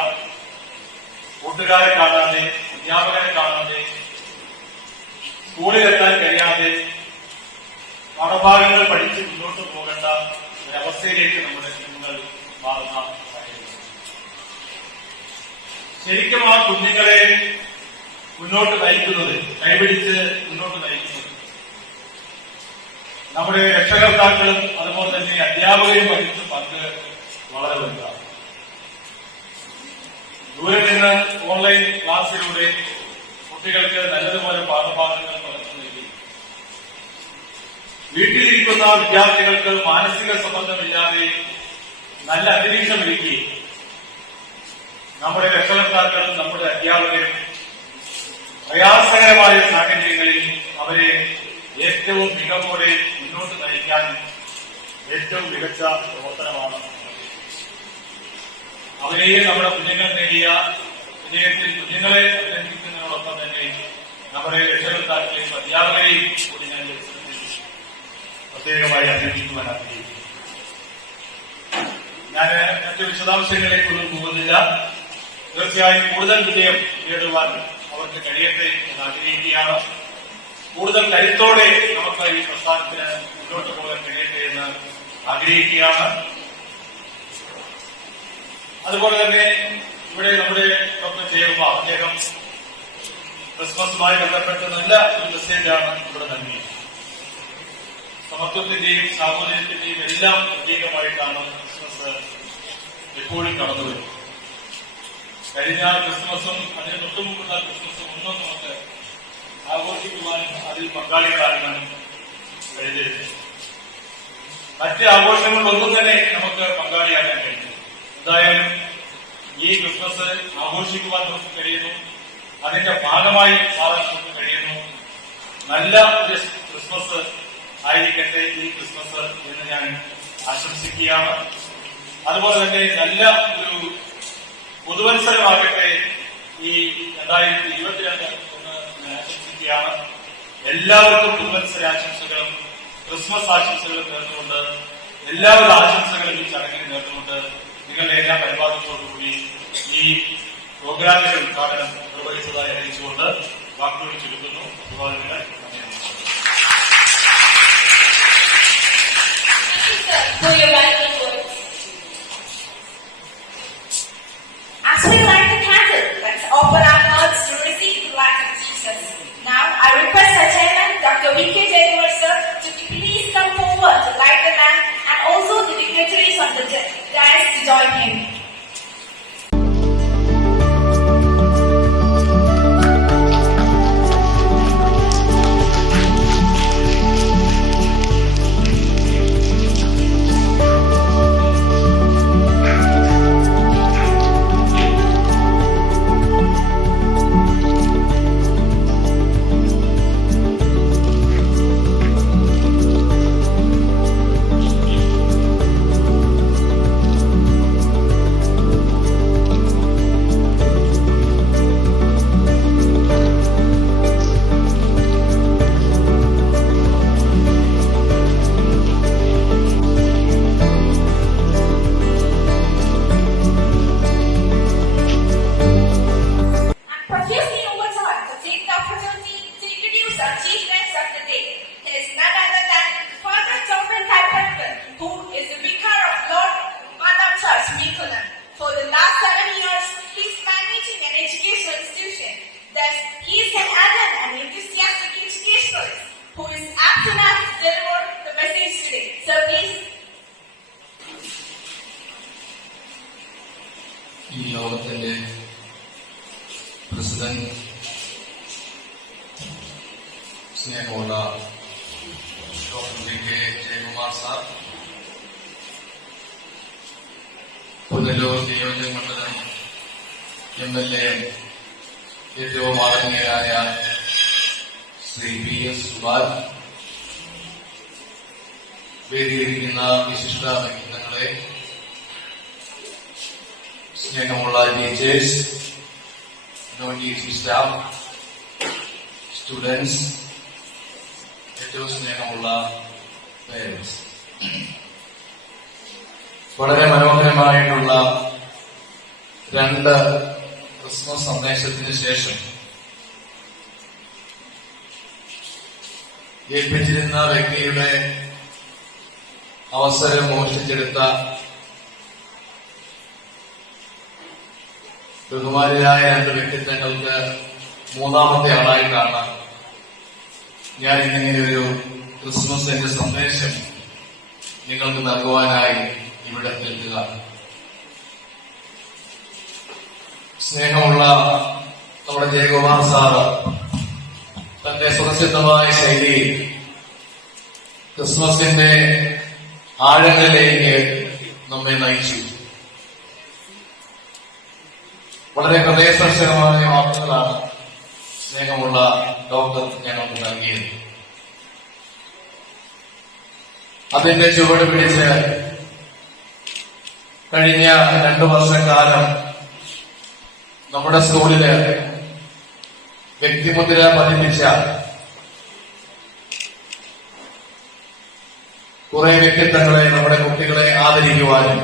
കൂട്ടുകാരെ കാണാതെ, അധ്യാപകരെ കാണാതെ, സ്കൂളിലെത്താൻ കഴിയാതെ പാഠഭാഗങ്ങൾ പഠിച്ച് മുന്നോട്ട് പോകേണ്ട ഒരവസ്ഥയിലേക്ക് നമ്മുടെ കുഞ്ഞുങ്ങൾ മാറുന്ന സാഹചര്യം. ശരിക്കും ആ കുഞ്ഞുങ്ങളെ മുന്നോട്ട് നയിക്കുന്നത്, കൈപിടിച്ച് മുന്നോട്ട് നയിക്കുന്നത് നമ്മുടെ രക്ഷകർത്താക്കളും അതുപോലെ തന്നെ അധ്യാപകരും വഹിച്ച പങ്ക് വളരെ വലുതാണ്. ദൂരെ നിന്ന് ഓൺലൈൻ ക്ലാസ്സിലൂടെ കുട്ടികൾക്ക് നല്ലതുപോലെ പാഠഭാഗങ്ങൾ പകർന്നു നൽകി വീട്ടിലിരിക്കുന്ന വിദ്യാർത്ഥികൾക്ക് മാനസിക സമ്മർദ്ദമില്ലാതെ നല്ല അന്തരീക്ഷം ഒരുക്കുകയും നമ്മുടെ രക്ഷകർത്താക്കളും നമ്മുടെ അധ്യാപകരും പ്രയാസകരമായ സാഹചര്യങ്ങളിൽ അവരെ ഏറ്റവും മികവോടെ മുന്നോട്ട് നയിക്കാൻ ഏറ്റവും മികച്ച പ്രവർത്തനമാണ്. അവരെയും നമ്മുടെ കുഞ്ഞുങ്ങൾ നേടിയ വിജയത്തിൽ കുഞ്ഞുങ്ങളെ അഭിനന്ദിക്കുന്നതിനോടൊപ്പം തന്നെ നമ്മുടെ രക്ഷകർത്താക്കളെയും അധ്യാപകരെയും കൂടി ഞാൻ പ്രത്യേകമായി അഭിനന്ദിക്കുവാൻ ആഗ്രഹിക്കുന്നു. ഞാൻ മറ്റു വിശദാംശങ്ങളിലേക്കൊന്നും പോകുന്നില്ല. തീർച്ചയായും കൂടുതൽ വിജയം നേടുവാൻ അവർക്ക് കഴിയട്ടെ എന്ന് ആഗ്രഹിക്കുകയാണ്. കൂടുതൽ കരുത്തോടെ നമുക്ക് ഈ പ്രസ്ഥാനത്തിന് മുന്നോട്ട് പോകാൻ കഴിയട്ടെ എന്ന് ആഗ്രഹിക്കുകയാണ്. അതുപോലെ തന്നെ ഇവിടെ നമ്മുടെ ഡോക്ടർ ജയകുമാർ അദ്ദേഹം ക്രിസ്മസുമായി ബന്ധപ്പെട്ട് നല്ല ഒരു മെസ്സേജാണ് ഇവിടെ നൽകിയത്. സമത്വത്തിന്റെയും സാഹോദര്യത്തിന്റെയും എല്ലാം പ്രത്യേകമായിട്ടാണ് ക്രിസ്മസ് എപ്പോഴും കടന്നു വരുന്നത്. കഴിഞ്ഞ ക്രിസ്മസും അതിന് തൊട്ടുമുമ്പുള്ള ക്രിസ്മസും ഒന്നും നമുക്ക് ആഘോഷിക്കുവാനും അതിൽ പങ്കാളികളാകാനും കഴിഞ്ഞിരുന്നു. മറ്റ് ആഘോഷങ്ങളിലൊന്നും തന്നെ നമുക്ക് പങ്കാളിയാകാൻ കഴിഞ്ഞു. എന്തായാലും ഈ ക്രിസ്മസ് ആഘോഷിക്കുവാൻ നമുക്ക് കഴിയുന്നു, അതിന്റെ ഭാഗമായി മാറാൻ നമുക്ക് കഴിയുന്നു. നല്ല ഒരു ക്രിസ്മസ് ആയിരിക്കട്ടെ ഈ ക്രിസ്മസ് എന്ന് ഞാൻ ആശംസിക്കുകയാണ്. അതുപോലെ തന്നെ നല്ല ഒരു പുതുവത്സരമാകട്ടെ ഈ 2022 എന്ന് ഞാൻ ആശംസിക്കുകയാണ്. എല്ലാവർക്കും പുതുവത്സരാശംസകളും ക്രിസ്മസ് ആശംസകളും നേർന്നുകൊണ്ട് എല്ലാവരുടെ ആശംസകളും ഈ ചടങ്ങിൽ നേർന്നുകൊണ്ട് നിങ്ങളുടെ എല്ലാ പരിപാടികളോടുകൂടി ഈ പ്രോഗ്രാമിന്റെ ഉദ്ഘാടനം നിർവഹിച്ചതായി അറിയിച്ചുകൊണ്ട് വാക്കുകൾ ചുരുക്കുന്നു. അഭിവാദനങ്ങൾ. For your valuable words. As we light the candle, let's open our hearts to receive the light of Jesus. Now, I request our chairman, Dr. V.K. Jayawar sir, to please come forward to light the lamp and also the dignitaries on the dais to join him. ഈ യോഗത്തിന്റെ പ്രസിഡന്റ് സ്നേഹമുള്ള doctor V.K. Jayakumar സാർ, പുനലൂർ നിയോജകമണ്ഡലം MLA ഏറ്റവും ആദരണീയരായ ശ്രീ PS സുബാൽ, വേദിയിരിക്കുന്ന വിശിഷ്ട വ്യക്തിത്വങ്ങളെ, സ്നേഹമുള്ള teachers, non teaching staff, students, ഏറ്റവും സ്നേഹമുള്ള പേരൻസ്, വളരെ മനോഹരമായിട്ടുള്ള 2 ക്രിസ്മസ് സന്ദേശത്തിന് ശേഷം ഏൽപ്പിച്ചിരുന്ന വ്യക്തിയുടെ അവസരം മോഷ്ടിച്ചെടുത്ത ബഹുമാനിയായ 2 വ്യക്തിത്വങ്ങൾക്ക് മൂന്നാമത്തെ ആളായിട്ടാണ് ഞാൻ ഇങ്ങനെ ഒരു ക്രിസ്മസിന്റെ സന്ദേശം നിങ്ങൾക്ക് നൽകുവാനായി ഇവിടെ എത്തുക. സ്നേഹമുള്ള നമ്മുടെ ജയകുമാർ സാറ് തന്റെ സുപ്രസിദ്ധമായ ശൈലിയിൽ ക്രിസ്മസിന്റെ ആഴങ്ങളിലേക്ക് നമ്മെ നയിച്ചു. വളരെ ഹൃദയസ്പർശകമായ വാക്കുകളാണ് സ്നേഹമുള്ള ഡോക്ടർ ഞങ്ങൾക്ക് നൽകിയത്. അതിന്റെ ചുവട് പിടിച്ച് കഴിഞ്ഞ 2 വർഷക്കാലം നമ്മുടെ സ്കൂളില് വ്യക്തിമുദ്ര പതിപ്പിച്ച കുറെ വ്യക്തിത്വങ്ങളെ, നമ്മുടെ കുട്ടികളെ ആദരിക്കുവാനും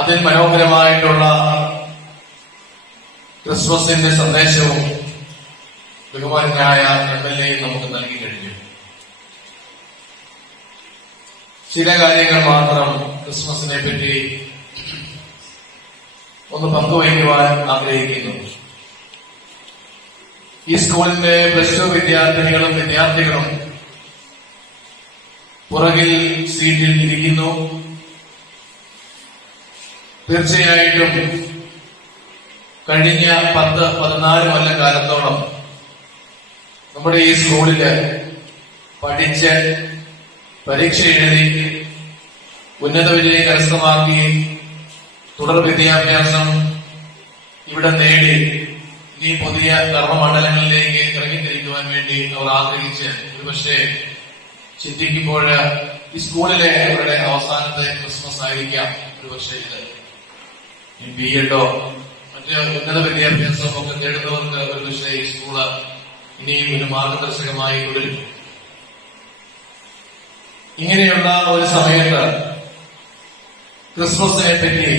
അതിൽ മനോഹരമായിട്ടുള്ള ക്രിസ്മസിന്റെ സന്ദേശവും ബഹുമാനായ MLA നമുക്ക് നൽകി കഴിഞ്ഞു. ചില കാര്യങ്ങൾ മാത്രം ക്രിസ്മസിനെ പറ്റി ഒന്ന് പങ്കുവയ്ക്കുവാൻ ആഗ്രഹിക്കുന്നു. ഈ സ്കൂളിന്റെ +2 വിദ്യാർത്ഥിനികളും വിദ്യാർത്ഥികളും പുറകിൽ സീറ്റിൽ ഇരിക്കുന്നു. തീർച്ചയായിട്ടും കഴിഞ്ഞ 10-14 കൊല്ലക്കാലത്തോളം നമ്മുടെ ഈ സ്കൂളില് പഠിച്ച് പരീക്ഷ എഴുതി ഉന്നത വിജയം കരസ്ഥമാക്കി തുടർ വിദ്യാഭ്യാസം ഇവിടെ നേടി ഈ പുതിയ കർമ്മമണ്ഡലങ്ങളിലേക്ക് ഇറങ്ങിത്തിരിക്കുവാൻ വേണ്ടി അവർ ആഗ്രഹിച്ച് ഒരുപക്ഷെ ചിന്തിക്കുമ്പോൾ ഈ സ്കൂളിലെ അവരുടെ അവസാനത്തെ ക്രിസ്മസ് ആയിരിക്കാം ഒരുപക്ഷെ ഇത്. BEd മറ്റ് ഉന്നത വിദ്യാഭ്യാസം ഒക്കെ നേടുന്നവർക്ക് ഒരുപക്ഷെ ഈ സ്കൂള് ഇനിയും ഒരു മാർഗദർശകമായി തുടരും. ഇങ്ങനെയുള്ള ഒരു സമയത്ത് ക്രിസ്മസിനെ പറ്റി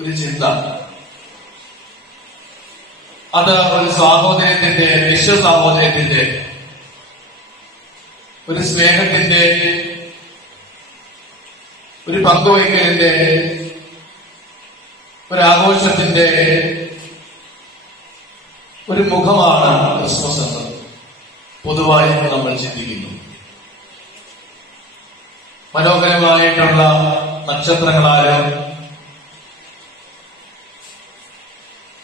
ഒരു ചിന്ത, അത് ഒരു സാഹോദര്യത്തിന്റെ, വിശ്വസാഹോദര്യത്തിന്റെ, ഒരു സ്നേഹത്തിന്റെ, ഒരു പങ്കുവയ്ക്കലിന്റെ, ഒരാഘോഷത്തിന്റെ ഒരു മുഖമാണ് ക്രിസ്മസ് എന്ന് പൊതുവായി നമ്മൾ ചിന്തിക്കുന്നു. മനോഹരമായിട്ടുള്ള നക്ഷത്രങ്ങളാലും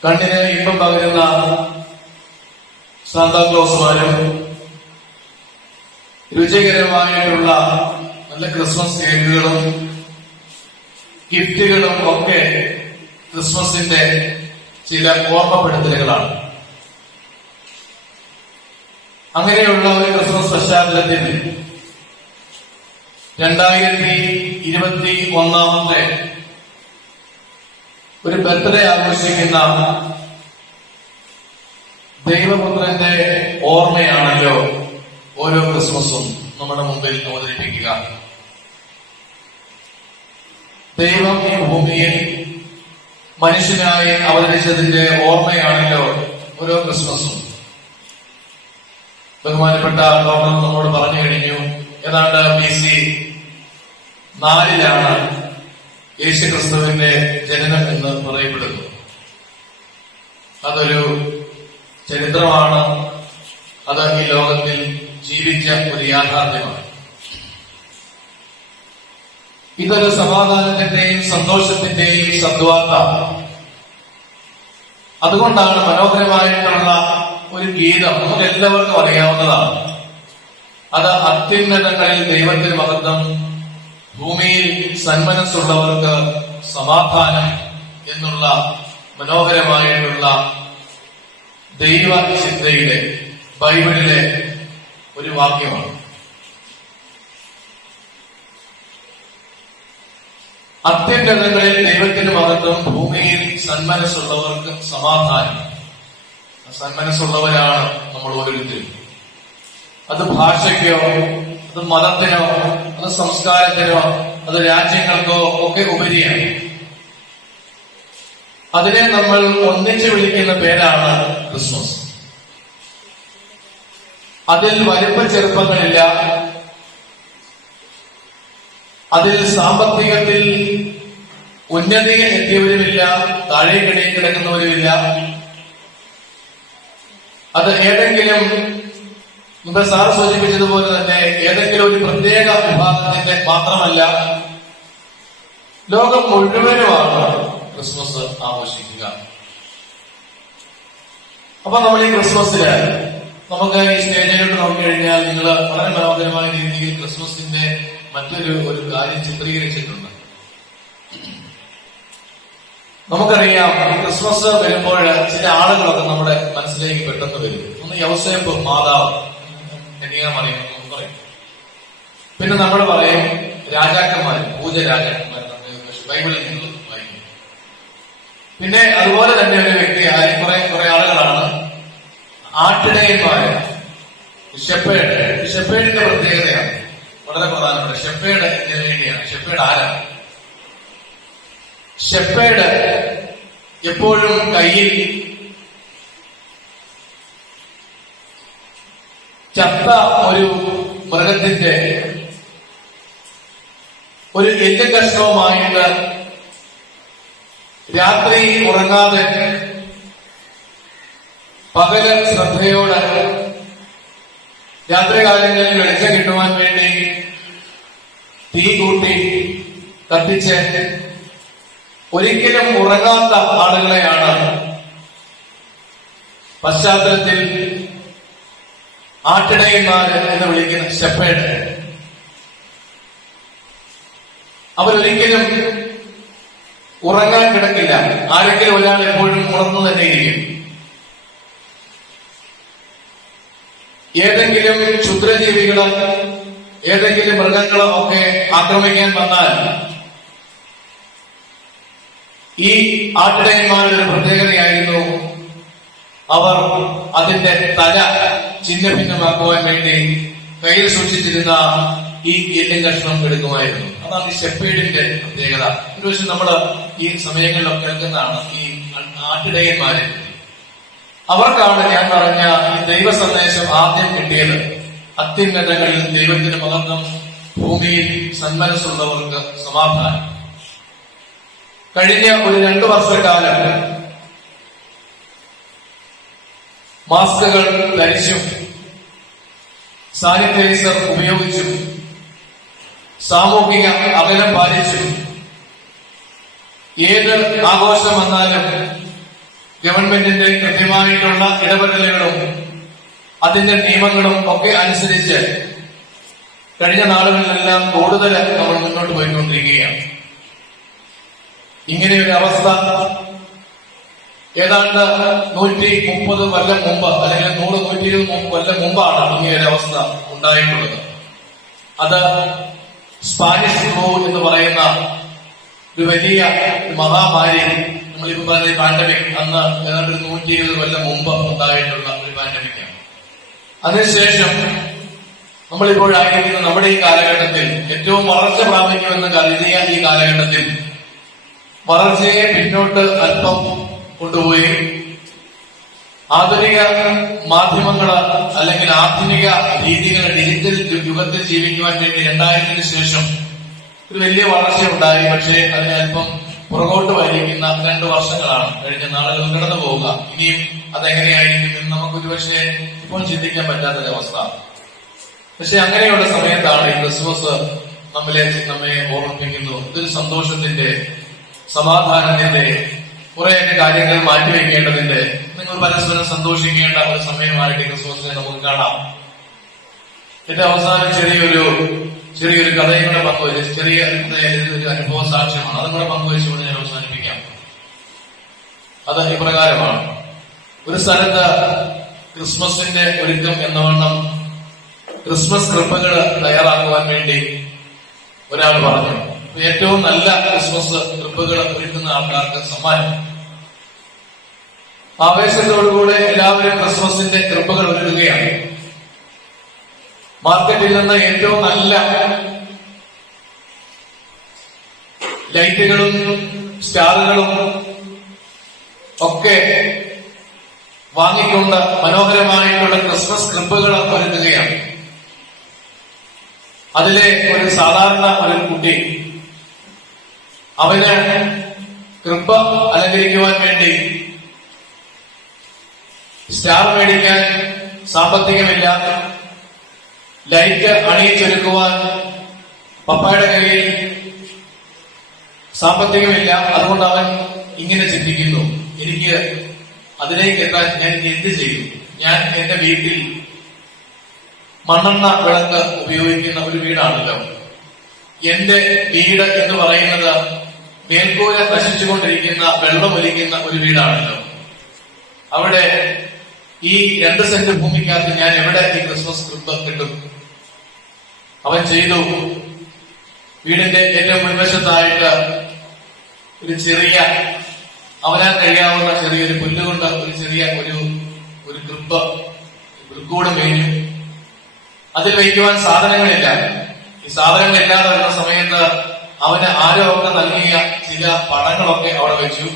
കണ്ണിന് ഇമ്പം പകരുന്ന സാന്താക്ലോസുമാരും രുചികരമായിട്ടുള്ള നല്ല ക്രിസ്മസ് കേക്കുകളും ഗിഫ്റ്റുകളും ഒക്കെ ക്രിസ്മസിന്റെ ചില ഓർമ്മപ്പെടുത്തലുകളാണ്. അങ്ങനെയുള്ള ഒരു ക്രിസ്മസ് പശ്ചാത്തലത്തിൽ 2021 ഒരു ബർത്ത്ഡേ ആഘോഷിക്കുന്ന ദൈവപുത്രന്റെ ഓർമ്മയാണല്ലോ ഓരോ ക്രിസ്മസും നമ്മുടെ മുമ്പിൽ അവതരിപ്പിക്കുക. ദൈവം ഈ ഭൂമിയിൽ മനുഷ്യനായി അവതരിച്ചതിന്റെ ഓർമ്മയാണല്ലോ ഓരോ ക്രിസ്മസും. ബഹുമാനപ്പെട്ട ഡോക്ടർ നമ്മോട് പറഞ്ഞു കഴിഞ്ഞു, ഏതാണ്ട് BC 4 യേശുക്രിസ്തുവിന്റെ ജനനം എന്ന് പറയപ്പെടുന്നു. അതൊരു ചരിത്രമാണ്, അത് ഈ ലോകത്തിൽ ജീവിച്ച ഒരു യാഥാർത്ഥ്യമാണ്. ഇതൊരു സമാധാനത്തിന്റെയും സന്തോഷത്തിന്റെയും സദ്വാർത്ത. അതുകൊണ്ടാണ് മനോഹരമായിട്ടുള്ള ഒരു ഗീതം നമുക്ക് എല്ലാവർക്കും അറിയാവുന്നതാണ്. അത് അത്യുന്നതങ്ങളിൽ ദൈവത്തിന് മഹത്വം, ഭൂമിയിൽ സന്മനസ്സുള്ളവർക്ക് സമാധാനം എന്നുള്ള മനോഹരമായിട്ടുള്ള ദൈവ ചിന്തയുടെ ബൈബിളിലെ ഒരു വാക്യമാണ്. അത്യുന്നതങ്ങളിൽ ദൈവത്തിന് മഹത്വം, ഭൂമിയിൽ സന്മനസ്സുള്ളവർക്ക് സമാധാനം. സന്മനസ്സുള്ളവരാണ് നമ്മൾ ഓരോരുത്തരും. അത് ഭാഷയ്ക്കോ, അത് മതത്തിനോ, അത് സംസ്കാരത്തിനോ, അത് രാജ്യങ്ങൾക്കോ ഒക്കെ ഉപരിയാണ്. അതിനെ നമ്മൾ ഒന്നിച്ചു വിളിക്കുന്ന പേരാണ് ക്രിസ്മസ്. അതിൽ വലിപ്പ ചെറുപ്പങ്ങളില്ല, അതിൽ സാമ്പത്തികത്തിൽ ഉന്നതി എത്തിയവരുമില്ല, താഴേക്കിടയിൽ കിടക്കുന്നവരുമില്ല. അത് ഏതെങ്കിലും മുമ്പ് സാർ സൂചിപ്പിച്ചതുപോലെ തന്നെ ഏതെങ്കിലും ഒരു പ്രത്യേക വിഭാഗത്തിന്റെ മാത്രമല്ല, ലോകം മുഴുവനുമാണ് ക്രിസ്മസ് ആഘോഷിക്കുക. അപ്പൊ നമ്മൾ ഈ ക്രിസ്മസില് നമുക്ക് ഈ സ്റ്റേജിലോട്ട് നോക്കിക്കഴിഞ്ഞാൽ നിങ്ങൾ വളരെ മനോഹരമായ രീതിയിൽ ക്രിസ്മസിന്റെ മറ്റൊരു കാര്യം ചിത്രീകരിച്ചിട്ടുണ്ട്. നമുക്കറിയാം, ഈ ക്രിസ്മസ് വരുമ്പോൾ ചില ആളുകളൊക്കെ നമ്മുടെ മനസ്സിലേക്ക് പെട്ടെന്ന് വരും. ഒന്ന് യൗസേപ്പ് മാതാവ്, കന്യാമറിയം പറയും. പിന്നെ നമ്മൾ പറയും രാജാക്കന്മാർ, പൂജ രാജാക്കന്മാർ, ബൈബിളിൽ നിങ്ങൾ വായിക്കും. പിന്നെ അതുപോലെ തന്നെ ഒരു വ്യക്തി കുറെ ആളുകളാണ് ആട്ടിടയന്മാര്, ഷെപ്പേഡ്. ഷെപ്പേഡിന്റെ പ്രത്യേകതയാണ് വളരെ പ്രധാനപ്പെട്ട. ഷെപ്പേഡ് ഇതിനു വേണ്ടിയാണ്. ഷെപ്പേഡ് ആരാണ്? ഷെപ്പേഡ് എപ്പോഴും കയ്യിൽ ചത്ത ഒരു മൃഗത്തിന്റെ ഒരു എല്ല് കഷ്ണവുമായിട്ട് രാത്രി ഉറങ്ങാതെ പകല് ശ്രദ്ധയോടെ രാത്രികാലങ്ങളിൽ വെളിച്ചം കിട്ടുവാൻ വേണ്ടി തീ കൂട്ടി കത്തിച്ച് ഒരിക്കലും ഉറങ്ങാത്ത ആളുകളെയാണ് പശ്ചാത്തലത്തിൽ ആട്ടിടയന്മാര് എന്ന് വിളിക്കുന്ന ഷെപ്പേഡ്. അവരൊരിക്കലും ഉറങ്ങാൻ കിടക്കില്ല. ആരെങ്കിലും ഒരാൾ എപ്പോഴും ഉണർന്നു തന്നെയിരിക്കും. ഏതെങ്കിലും ക്ഷുദ്രജീവികളോ ഏതെങ്കിലും മൃഗങ്ങളോ ഒക്കെ ആക്രമിക്കാൻ വന്നാൽ ഈ ആട്ടിടയന്മാരുടെ ഒരു പ്രത്യേകതയായിരുന്നു, അവർ അതിന്റെ തല ചിഹ്ന ഭിന്നമാക്കുവാൻ വേണ്ടി കയ്യിൽ സൂക്ഷിച്ചിരുന്ന ഈ എല്ലും കഷ്ണം എടുക്കുമായിരുന്നു. അതാണ് ഈ ഷെപ്പേഡിന്റെ പ്രത്യേകത. ഒരു പക്ഷെ നമ്മൾ ഈ സമയങ്ങളിലൊക്കെ കേൾക്കുന്നതാണ് ഈ ആട്ടിടയന്മാരെ. അവർക്കാണ് ഞാൻ പറഞ്ഞ ഈ ദൈവ സന്ദേശം ആദ്യം കിട്ടിയത്. അത്യുന്നതങ്ങളിൽ ദൈവത്തിന്റെ മഹത്വം, ഭൂമിയിൽ സന്മനസ്സുള്ളവർക്ക് സമാധാനം. കഴിഞ്ഞ ഒരു 2 വർഷക്കാലം മാസ്കുകൾ ധരിച്ചും സാനിറ്റൈസർ ഉപയോഗിച്ചും സാമൂഹിക അകലം പാലിച്ചും ഏത് ആഘോഷം വന്നാലും ഗവൺമെന്റിന്റെ കൃത്യമായിട്ടുള്ള ഇടപെടലുകളും അതിന്റെ നിയമങ്ങളും ഒക്കെ അനുസരിച്ച് കഴിഞ്ഞ നാളുകളിലെല്ലാം കൂടുതൽ നമ്മൾ മുന്നോട്ട് പോയിക്കൊണ്ടിരിക്കുകയാണ്. ഇങ്ങനെ ഒരു അവസ്ഥ ഏതാണ്ട് 130 കൊല്ലം മുമ്പ് അല്ലെങ്കിൽ 100-120 കൊല്ലം മുമ്പാണ് ഇങ്ങനെ ഒരു അവസ്ഥ ഉണ്ടായിട്ടുള്ളത്. അത് സ്പാനിഷ് ഫ്ലൂ എന്ന് പറയുന്ന ഒരു വലിയ മഹാമാരി, നമ്മളിപ്പോ പറയുന്ന പാൻഡമിക്, അന്ന് ഏതാണ്ട് 120 കൊല്ലം മുമ്പ് ഉണ്ടായിട്ടുള്ള ഒരു പാൻഡമിക്കാണ്. അതിനുശേഷം നമ്മളിപ്പോഴായിരിക്കുന്ന നമ്മുടെ ഈ കാലഘട്ടത്തിൽ ഏറ്റവും വളർച്ച പ്രാപിക്കുമെന്ന് കരുതിയ ഈ കാലഘട്ടത്തിൽ വളർച്ചയെ പിന്നോട്ട് അല്പം കൊണ്ടുപോയി ആധുനിക മാധ്യമങ്ങൾ അല്ലെങ്കിൽ ആധുനിക രീതികൾ, ഡിജിറ്റൽ യുഗത്തിൽ ജീവിക്കുവാൻ വേണ്ടി 2000-ന് ശേഷം ഒരു വലിയ വളർച്ച ഉണ്ടായി. പക്ഷേ അതിനെ അല്പം പുറകോട്ട് വലിക്കുന്ന 2 വർഷങ്ങളാണ് കഴിഞ്ഞ നാളുകൾ കടന്നു പോവുക. ഇനിയും അതെങ്ങനെയായിരിക്കും എന്ന് നമുക്കൊരു പക്ഷേ ഇപ്പോൾ ചിന്തിക്കാൻ പറ്റാത്തൊരവസ്ഥ. പക്ഷെ അങ്ങനെയുള്ള സമയത്താണ് ഈ ക്രിസ്മസ് നമ്മെ ഓർമ്മിപ്പിക്കുന്നു. ഇതൊരു സന്തോഷത്തിന്റെ, സമാധാനത്തിന്റെ, കുറെയൊക്കെ കാര്യങ്ങൾ മാറ്റിവെക്കേണ്ടതിന്റെ, നിങ്ങൾ പരസ്പരം സന്തോഷിക്കേണ്ട ഒരു സമയമായിട്ട് ക്രിസ്മസിനെ നമുക്ക് കാണാം. എന്റെ അവസാനം ചെറിയൊരു കഥയും കൂടെ പങ്കുവച്ചു. ചെറിയ ഒരു അനുഭവ സാക്ഷ്യമാണ്, അതും കൂടെ പങ്കുവച്ചുകൊണ്ട് ഞാൻ അവസാനിപ്പിക്കാം. അത് ഇപ്രകാരമാണ്. ഒരു സ്ഥലത്ത് ക്രിസ്മസിന്റെ ഒരുക്കം എന്നവണ്ണം ക്രിസ്മസ് കൃപകൾ തയ്യാറാക്കുവാൻ വേണ്ടി ഒരാൾ പറഞ്ഞു. ഏറ്റവും നല്ല ക്രിസ്മസ് കൃപകൾ ഒരുക്കുന്ന ആൾക്കാർക്ക് സമ്മാനം. ആവേശത്തോടുകൂടെ എല്ലാവരും ക്രിസ്മസിന്റെ കൃപകൾ ഒരുക്കുകയാണ്. മാർക്കറ്റിൽ നിന്ന് ഏറ്റവും നല്ല ലൈറ്റുകളും സ്റ്റാറുകളും ഒക്കെ വാങ്ങിക്കൊണ്ട് മനോഹരമായിട്ടുള്ള ക്രിസ്മസ് കൃപകൾ ഒരുക്കുകയാണ്. അതിലെ ഒരു സാധാരണ ഒരു കുട്ടി, അവന് കൃപ അലങ്കരിക്കുവാൻ വേണ്ടി സ്റ്റാർ മേടിക്കാൻ സാമ്പത്തികമില്ല, ലൈറ്റ് അണിയിച്ചൊരുക്കുവാൻ പപ്പായുടെ കയ്യിൽ സാമ്പത്തികമില്ല. അതുകൊണ്ട് അവൻ ഇങ്ങനെ ചിന്തിക്കുന്നു, എനിക്ക് അതിലേക്ക് എത്താൻ ഞാൻ എന്ത് ചെയ്യും? ഞാൻ എന്റെ വീട്ടിൽ മണ്ണെണ്ണ വിളക്ക് ഉപയോഗിക്കുന്ന ഒരു വീടാണല്ലോ. എന്റെ വീട് എന്ന് പറയുന്നത് മേൽക്കൂര നശിച്ചുകൊണ്ടിരിക്കുന്ന, വെള്ളമൊലിക്കുന്ന ഒരു വീടാണല്ലോ. അവിടെ ഈ 2 സെന്റ് ഭൂമിക്കകത്ത് ഞാൻ എവിടെ ഈ ക്രിസ്മസ് കൃപ കിട്ടും? അവൻ ചെയ്തു. വീടിന്റെ ഏറ്റവും മുൻവശത്തായിട്ട് ഒരു ചെറിയ, അവനാൻ കഴിയാവുന്ന ചെറിയൊരു പുല്ലുകൊണ്ട് ഒരു ചെറിയ ഒരു കൃപ വൃക്കൂടെ മേഞ്ഞു. അതിൽ വയ്ക്കുവാൻ സാധനങ്ങളില്ല. ഈ സാധനങ്ങളില്ലാതെ വരുന്ന സമയത്ത് അവന് ആരോ ഒക്കെ നൽകിയ ചില പടങ്ങളൊക്കെ അവിടെ വെച്ചു.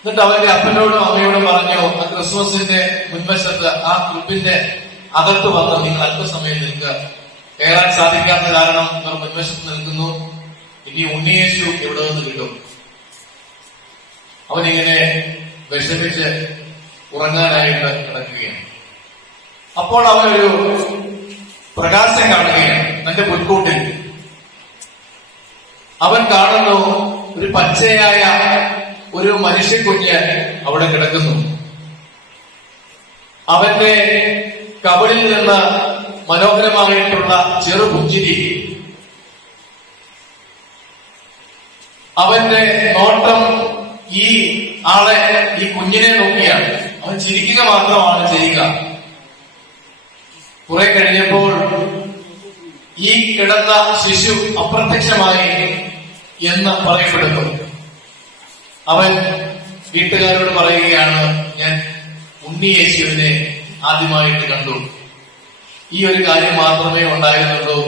എന്നിട്ട് അവന്റെ അപ്പനോടും അമ്മയോടും പറഞ്ഞു, ആ ക്രിസ്മസിന്റെ മുൻവശത്ത് ആ ക്ലിപ്പിന്റെ അകത്ത് വന്ന് നിങ്ങൾ അല്പസമയം നിൽക്കുക. കയറാൻ സാധിക്കാത്ത കാരണം അവർ മുൻവശത്ത് നിൽക്കുന്നു. ഇനി ഉണ്ണിയേശു എവിടെ നിന്ന് കിട്ടും? അവനിങ്ങനെ വിഷമിച്ച് ഉറങ്ങാനായിട്ട് കിടക്കുകയാണ്. അപ്പോൾ അവനൊരു പ്രകാശം കാണുകയാണ് തന്റെ മുൻകൂട്ടിൽ. അവൻ കാണുന്നു ഒരു പച്ചയായ ഒരു മനുഷ്യക്കുഞ്ഞ് അവിടെ കിടക്കുന്നു. അവന്റെ കവിളിൽ നിന്ന് മനോഹരമായിട്ടുള്ള ചെറുപുഞ്ചിരി, അവന്റെ നോട്ടം ഈ ആളെ, ഈ കുഞ്ഞിനെ നോക്കിയാണ്. അവൻ ചിരിക്കുക മാത്രമാണ് ചെയ്യുക. കുറെ കഴിഞ്ഞപ്പോൾ ഈ കിടന്ന ശിശു അപ്രത്യക്ഷമായി എന്ന് പറയപ്പെടുന്നു. അവൻ വീട്ടുകാരോട് പറയുകയാണ്, ഞാൻ ഉണ്ണിയേശുവിനെ ആദ്യമായിട്ട് കണ്ടു. ഈ ഒരു കാര്യം മാത്രമേ ഉണ്ടായിരുന്നുള്ളൂ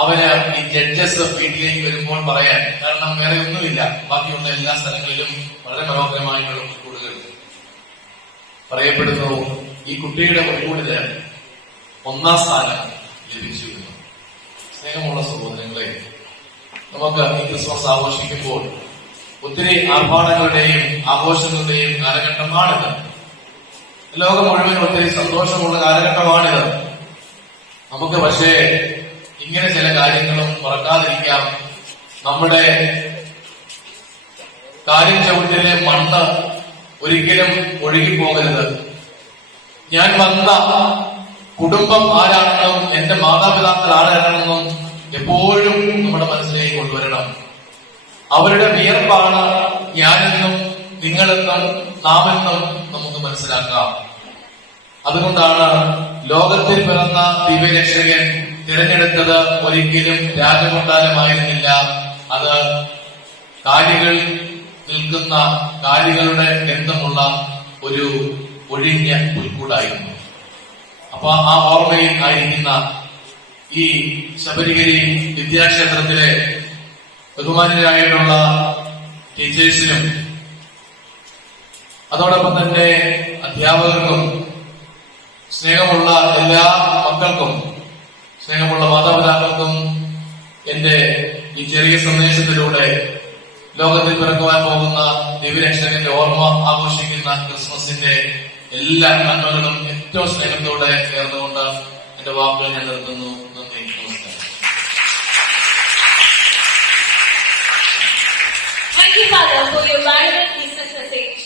അവന് ഈ ജഡ്ജസ് വീട്ടിലേക്ക് വരുമ്പോൾ പറയാൻ. കാരണം വേറെ ഒന്നുമില്ല, ബാക്കിയുള്ള എല്ലാ സ്ഥലങ്ങളിലും വളരെ മനോഹരമായിട്ടുള്ള മുൻകൂടുകൾ. പറയപ്പെടുന്നു ഈ കുട്ടിയുടെ മുൻകൂടില് 1ാം സ്ഥാനം ലഭിച്ചു. സ്നേഹമുള്ള സഹോദരങ്ങളെ, നമുക്ക് ഈ ക്രിസ്മസ് ആഘോഷിക്കുമ്പോൾ ഒത്തിരി ആർഭാടങ്ങളുടെയും ആഘോഷങ്ങളുടെയും കാലഘട്ടമാണിത്. ലോകം മുഴുവൻ ഒത്തിരി സന്തോഷമുള്ള കാലഘട്ടമാണിത്. നമുക്ക് പക്ഷേ ഇങ്ങനെ ചില കാര്യങ്ങളും മറക്കാതിരിക്കാം. നമ്മുടെ കാര്യം ചവിട്ടിലെ മണ്ണ് ഒരിക്കലും ഒഴുകിപ്പോകരുത്. ഞാൻ വന്ന കുടുംബം ആരാണെന്നും എന്റെ മാതാപിതാക്കൾ ആരാണെന്നും എപ്പോഴും നമ്മുടെ മനസ്സിലേക്ക് കൊണ്ടുവരണം. അവരുടെ വിയർപ്പാണ് ഞാനെന്നും നിങ്ങളെന്നും നാമെന്നും നമുക്ക് മനസ്സിലാക്കാം. അതുകൊണ്ടാണ് ലോകത്തിൽ പിറന്ന ദിവ്യരക്ഷകൻ തിരഞ്ഞെടുത്തത് ഒരിക്കലും രാജകൊട്ടാരമായിരുന്നില്ല. അത് കാലികൾ നിൽക്കുന്ന, കാലികളുടെ ഗന്ധമുള്ള ഒരു ഒഴിഞ്ഞ പുൽക്കൂടായിരുന്നു. അപ്പൊ ആ ഓർമ്മയിൽ ആയിരിക്കുന്ന ഈ ശബരിഗിരി വിദ്യാക്ഷേത്രത്തിലെ ബഹുമാന്യരായിട്ടുള്ള ടീച്ചേഴ്സിനും അതോടൊപ്പം തന്നെ അധ്യാപകർക്കും, സ്നേഹമുള്ള എല്ലാ മക്കൾക്കും, സ്നേഹമുള്ള മാതാപിതാക്കൾക്കും എന്റെ ഈ ചെറിയ സന്ദേശത്തിലൂടെ ലോകത്തിൽ പിറക്കുവാൻ പോകുന്ന ദിവ്യരക്ഷകന്റെ ഓർമ്മ ആഘോഷിക്കുന്ന ക്രിസ്മസിന്റെ എല്ലാ നന്മകളും ഏറ്റവും സ്നേഹത്തോടെ നേർന്നുകൊണ്ട് എന്റെ വാക്കുകൾ ഞാൻ നിർത്തുന്നു. നന്ദി, നമസ്കാരം. Thank you, Father, for your valuable Christmas message.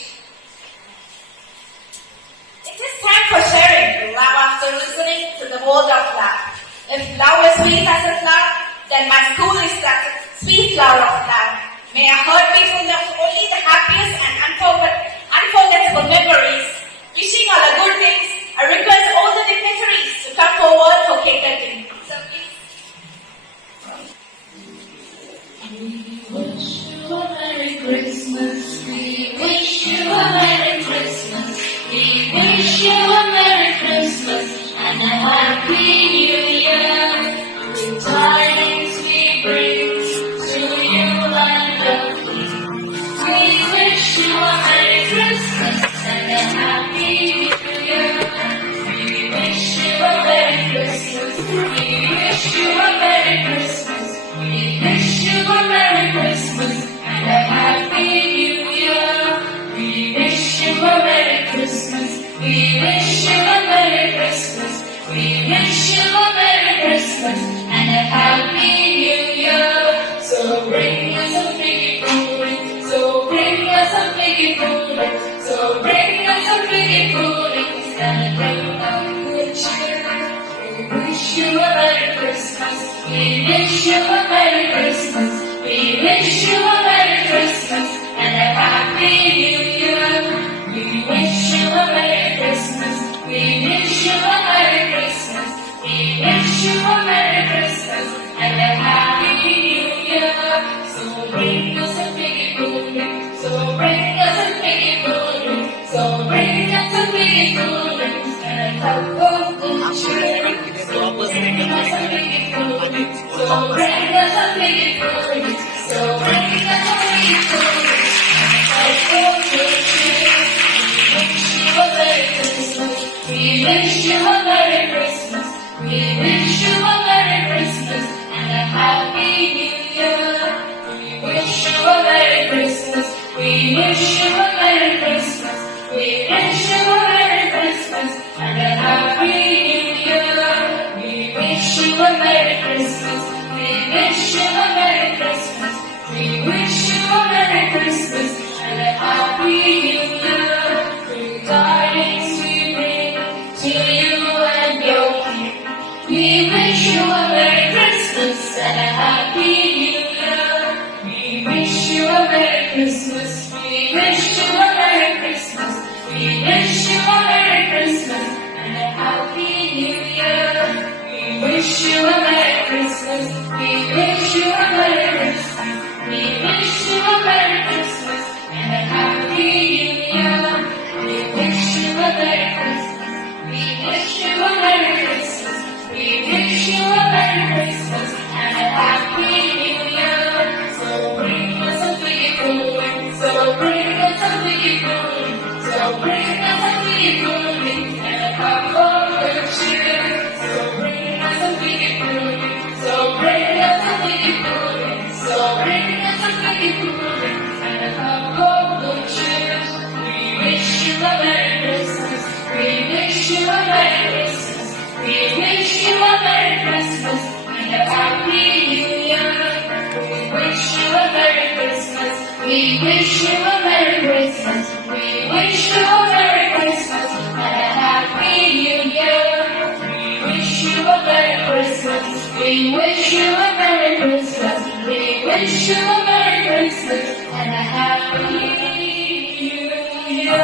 It is time for sharing love after listening to the word of love. If love is sweet as a flower, then my school is that sweet flower of love. May our heart be full of only the happiest and unforgettable memories. Wishing all the good things, I request all the dignitaries to come forward for cake cutting. So please. Merry Christmas, we wish you a Merry Christmas, we wish you a Merry Christmas and a Happy New Year. With tidings we bring to you and love. We wish you a Merry Christmas and a Happy New Year. We wish you a Merry Christmas, we wish you a Merry Christmas, we wish you a Merry Christmas and a Happy New Year. We wish you a Merry Christmas, we wish you a Merry Christmas, we wish you a Merry Christmas and a Happy New Year. So bring us a figgy pudding, so bring us a figgy pudding, so bring us a figgy pudding, and a bring out good cheer. We wish you a Merry Christmas, we wish you a Merry Christmas, we wish you a Merry Christmas and a Happy New Year. We wish you a Merry Christmas, we wish you a Merry Christmas, we wish you a Merry Christmas and a Happy New Year. So bring us a piggy pudding, so bring us a piggy pudding, so bring us a piggy pudding and a cup of good cheer. So bring us a piggy pudding. glory. So bring us a big glory. So bring us a big glory. I go to church. We wish you a Merry Christmas. We wish you a Merry Christmas and a Happy New Year. We wish you a Merry Christmas. We wish you a Merry Christmas. We wish you a Merry Christmas and a Happy New Year. We wish you a Merry Christmas. We wish you a Merry Christmas. We wish you a Merry Christmas and a Happy New Year. Good tidings we bring to you and your king. We wish you a Merry Christmas and a Happy New Year. We wish you a Merry Christmas. We wish you a Merry Christmas. We wish you a Merry Christmas and a Happy New Year. We wish you a Merry Christmas. We wish you a Merry Christmas. We wish you a Merry Christmas and a Happy New Year. We wish you a Merry Christmas. We wish you a Merry Christmas. We wish you a Merry Christmas and a Happy New Year. So bring us a big glory. So bring us a big glory. So bring us a big glory and a cup of good cheer. So bring us a big glory. So bring us a big glory. So bring us a big glory and a cup of good cheer. We wish you a Merry Christmas. We wish you a Merry Christmas. We wish you a Merry Christmas and a Happy New Year. We wish you a Merry Christmas. We wish you a Merry Christmas. We wish you a Merry Christmas and a Happy New Year. We wish you a Merry Christmas. We wish you a Merry Christmas. We wish you a Merry Christmas and a Happy New Year.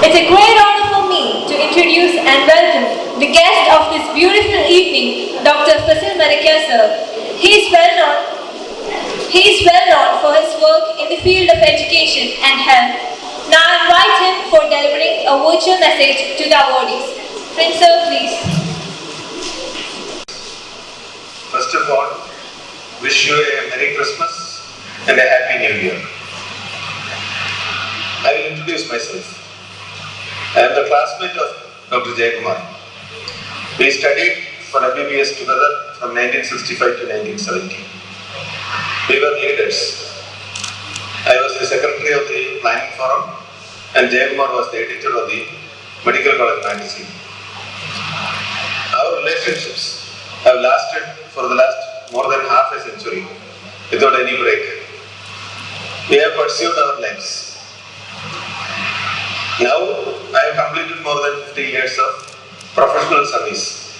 It's a great honor for me to introduce and welcome the guest of this beautiful evening, Dr. Fasil Marikia sir. He is well known for his work in the field of education and health. Now I invite him for delivering a virtual message to the awardees. Prince sir, please. First of all, wish you a Merry Christmas and a Happy New Year. I will introduce myself. I am the classmate of Dr. Jayakumar. We studied for MBBS together from 1965 to 1970. We were leaders. I was the secretary of the planning forum and Jayakumar was the editor of the Medical College magazine. Our relationships have lasted for the last more than half a century without any break. We have pursued our lives. Now, I have completed more than 50 years of professional service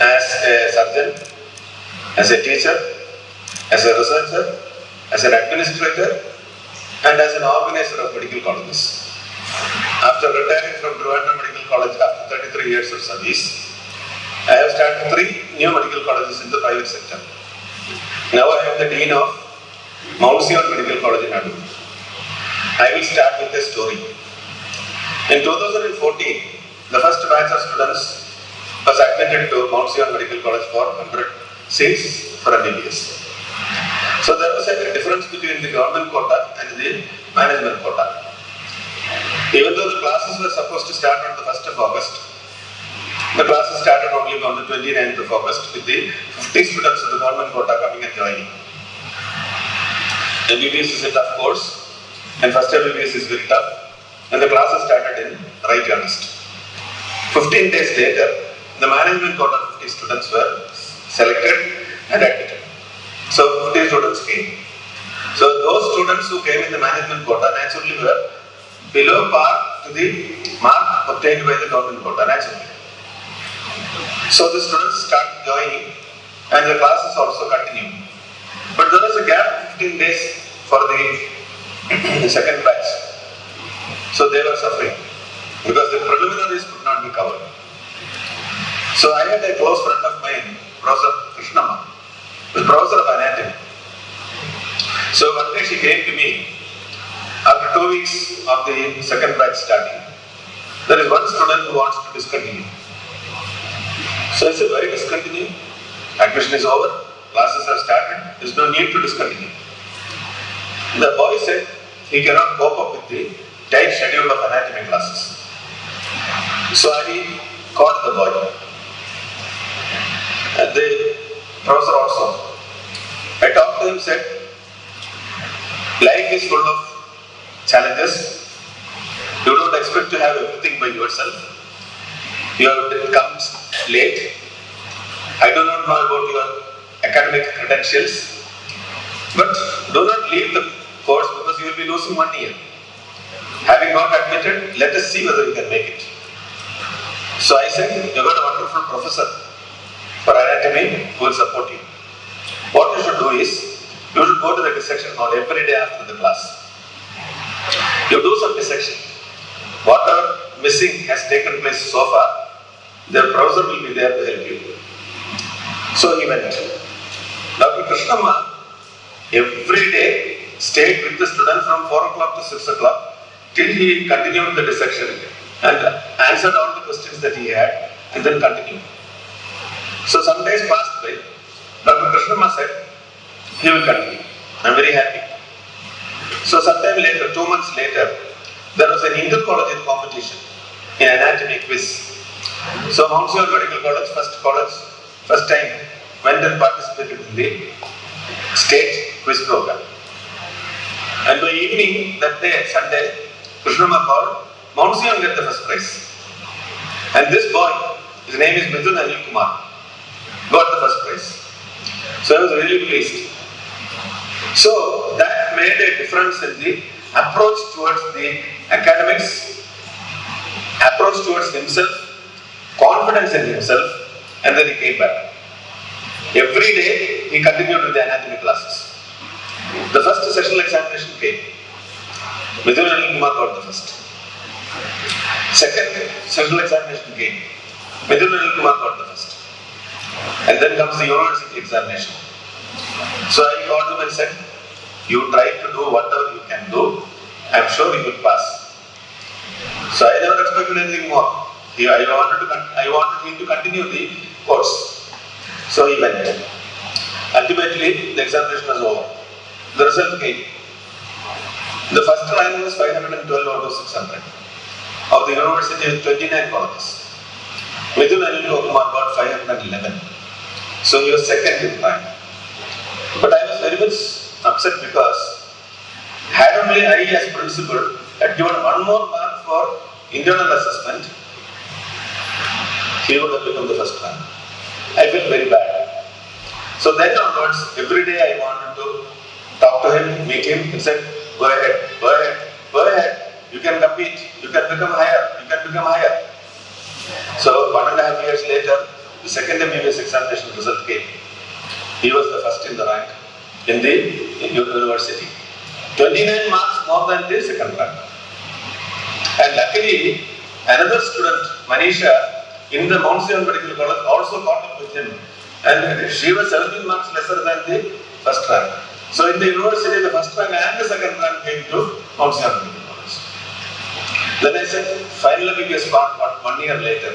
as a surgeon, as a teacher, as a researcher, as an administrator, and as an organizer of medical colleges. After retiring from Trivandrum Medical College after 33 years of service, I have started 3 new medical colleges in the private sector. Now I am the Dean of Mount Zion Medical College in Adur. I will start with a story. In 2014, the first batch of students was admitted to Mount Zion Medical College for 100 seats for MBBS. So there was a difference between the government quota and the management quota. Even though the classes were supposed to start on the 1st of August, the classes started only on the 29th of August with the 50 students of the government quota coming and joining. MBBS is a tough course and first MBBS is very tough. And the classes started in right earnest. 15 days later, the management quota of 50 students were selected and admitted. So 50 students came. So those students who came in the management quota naturally were below par to the mark obtained by the government quota naturally. So the students start joining and the classes also continue. But there was a gap of 15 days for the second batch. So they were suffering because the preliminaries could not be covered. So I had a close friend of mine, Professor Krishnamma, who is professor of anatomy. So one day she came to me after 2 weeks of the second batch starting. There is one student student who wants to discontinue. So I said, why discontinue? Admission is over, classes have started, there is no need to discontinue. The boy said he cannot cope up with the tight schedule of anatomy classes. So I caught the boy. And the professor also. I talked to him, said, life is full of challenges. You don't expect to have everything by yourself. You have come late. I do not know about your academic credentials. But do not leave the course because you will be losing 1 year. Having got admitted, let us see whether you can make it. So I said, you got a wonderful professor for anatomy who will support you. What you should do is, you should go to the dissection hall every day after the class. You do some dissection. Whatever missing has taken place so far, the professor will be there to help you. So he went. Dr. Krishnamma every day stayed with the student from 4 o'clock to 6 o'clock till he continued the dissection and answered all the questions that he had and then continued. So some days passed by. Dr. Krishnamma said, he will continue. I am very happy. So sometime later, 2 months later, there was an inter-collegiate competition in anatomy quiz. So Mount Sion Medical College, first time went and participated in the state quiz program. And by evening that day, Sunday, Krishnamma called, Mount Sion get the first prize. And this boy, his name is Mithun Anil Kumar, got the first prize. So I was really pleased. So that made a difference in the approach towards the academics, approach towards himself, confidence in himself, and then he came back. Every day he continued with the anatomy classes. The first sessional examination came. Mithun Anil Kumar got the first. Second sessional examination came. Mithun Anil Kumar got the first. And then comes the university examination. So I called him and said, you try to do whatever you can do, I am sure you will pass. So I never expected anything more. I wanted him to continue the course. So he went. Ultimately, the examination was over. The result came. The first rank was 512 out of 600 of the university with 29 colleges. Mithun Anil Kumar got 511. So he was second in rank. But I was very much upset because had only I as principal had given one more mark for internal assessment, he would have become the first rank. I felt very bad. So then onwards, every day I wanted to talk to him, meet him, he said, go ahead, go ahead, go ahead. You can compete, you can become higher, you can become higher. So 1.5 years later, the second MBBS examination result came. He was the first in the rank in the university. 29 marks more than the second rank. And luckily, another student, Manisha, in the Mount Sion Medical College also caught up with him. And she was 17 marks lesser than the first rank. So in the university, the first rank and the second rank came to Mount Sion Medical College. Then I said, final MBBS part 1 year later.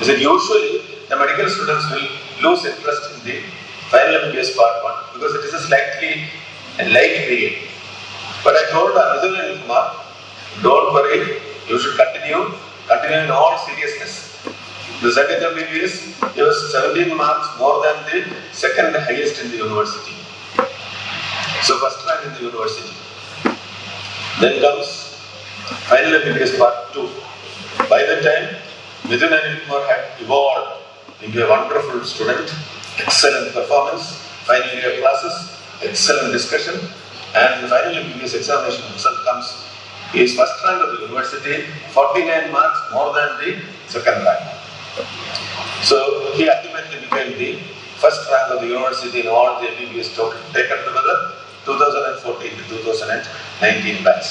I said, usually the medical students will lose interest in the final MBBS part 1 because it is a slightly light period. But I told Mithun Anil Kumar, don't worry, you should continue in all seriousness. The second MBBS, he was 17 marks more than the second highest in the university. So first rank in the university. Then comes final MBBS part 2. By that time, Mithun Anil Kumar had evolved into a wonderful student, excellent performance, final year classes, excellent discussion, and the final MBBS examination result comes. He is first rank of the university, 49 marks more than the second rank. So he ultimately became the first rank of the university in all the MBBS taken together, 2014 to 2019 batch.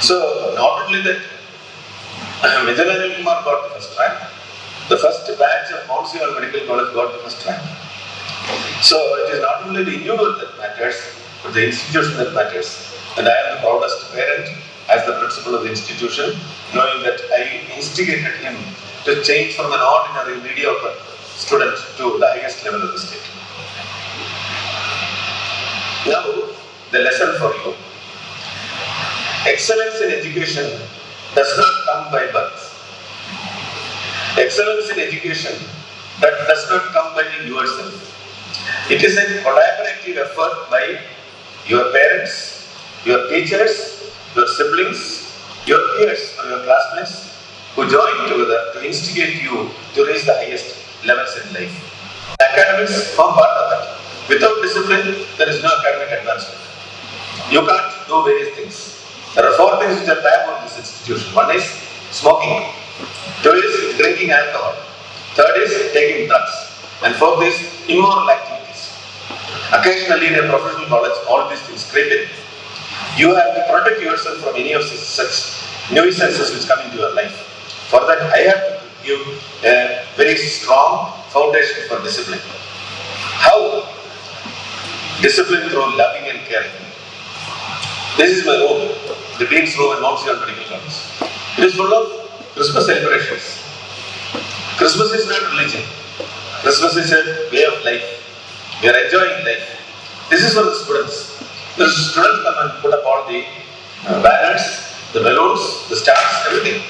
So not only that, Mithun Anil Kumar got the first rank, the first batch of Mount Sion Medical College got the first rank. So it is not only the individual that matters, but the institution that matters. And I am the proudest parent as the principal of the institution, knowing that I instigated him to change from an ordinary mediocre student to the highest level of the state. Now, the lesson for you. Excellence in education does not come by birth. Excellence in education that does not come by yourself. It is a collaborative effort by your parents, your teachers, your siblings, your peers or your classmates who join together to instigate you to reach the highest levels in life. Academics form part of that. Without discipline, there is no academic advancement. You can't do various things. There are 4 things which are taboo in this institution. 1 is smoking. 2 is drinking alcohol. 3rd is taking drugs. And 4th is immoral activities. Occasionally in a professional college, all these things creep in. You have to protect yourself from any of such nuisances which come into your life. For that, I have to give a very strong foundation for discipline. How? Discipline through loving and caring. This is my room, the Dean's Room in Mount Zion Medical College. It is full of Christmas celebrations. Christmas is not religion. Christmas is a way of life. We are enjoying life. This is for the students. The students come and put up all the banners, the balloons, the stars, everything.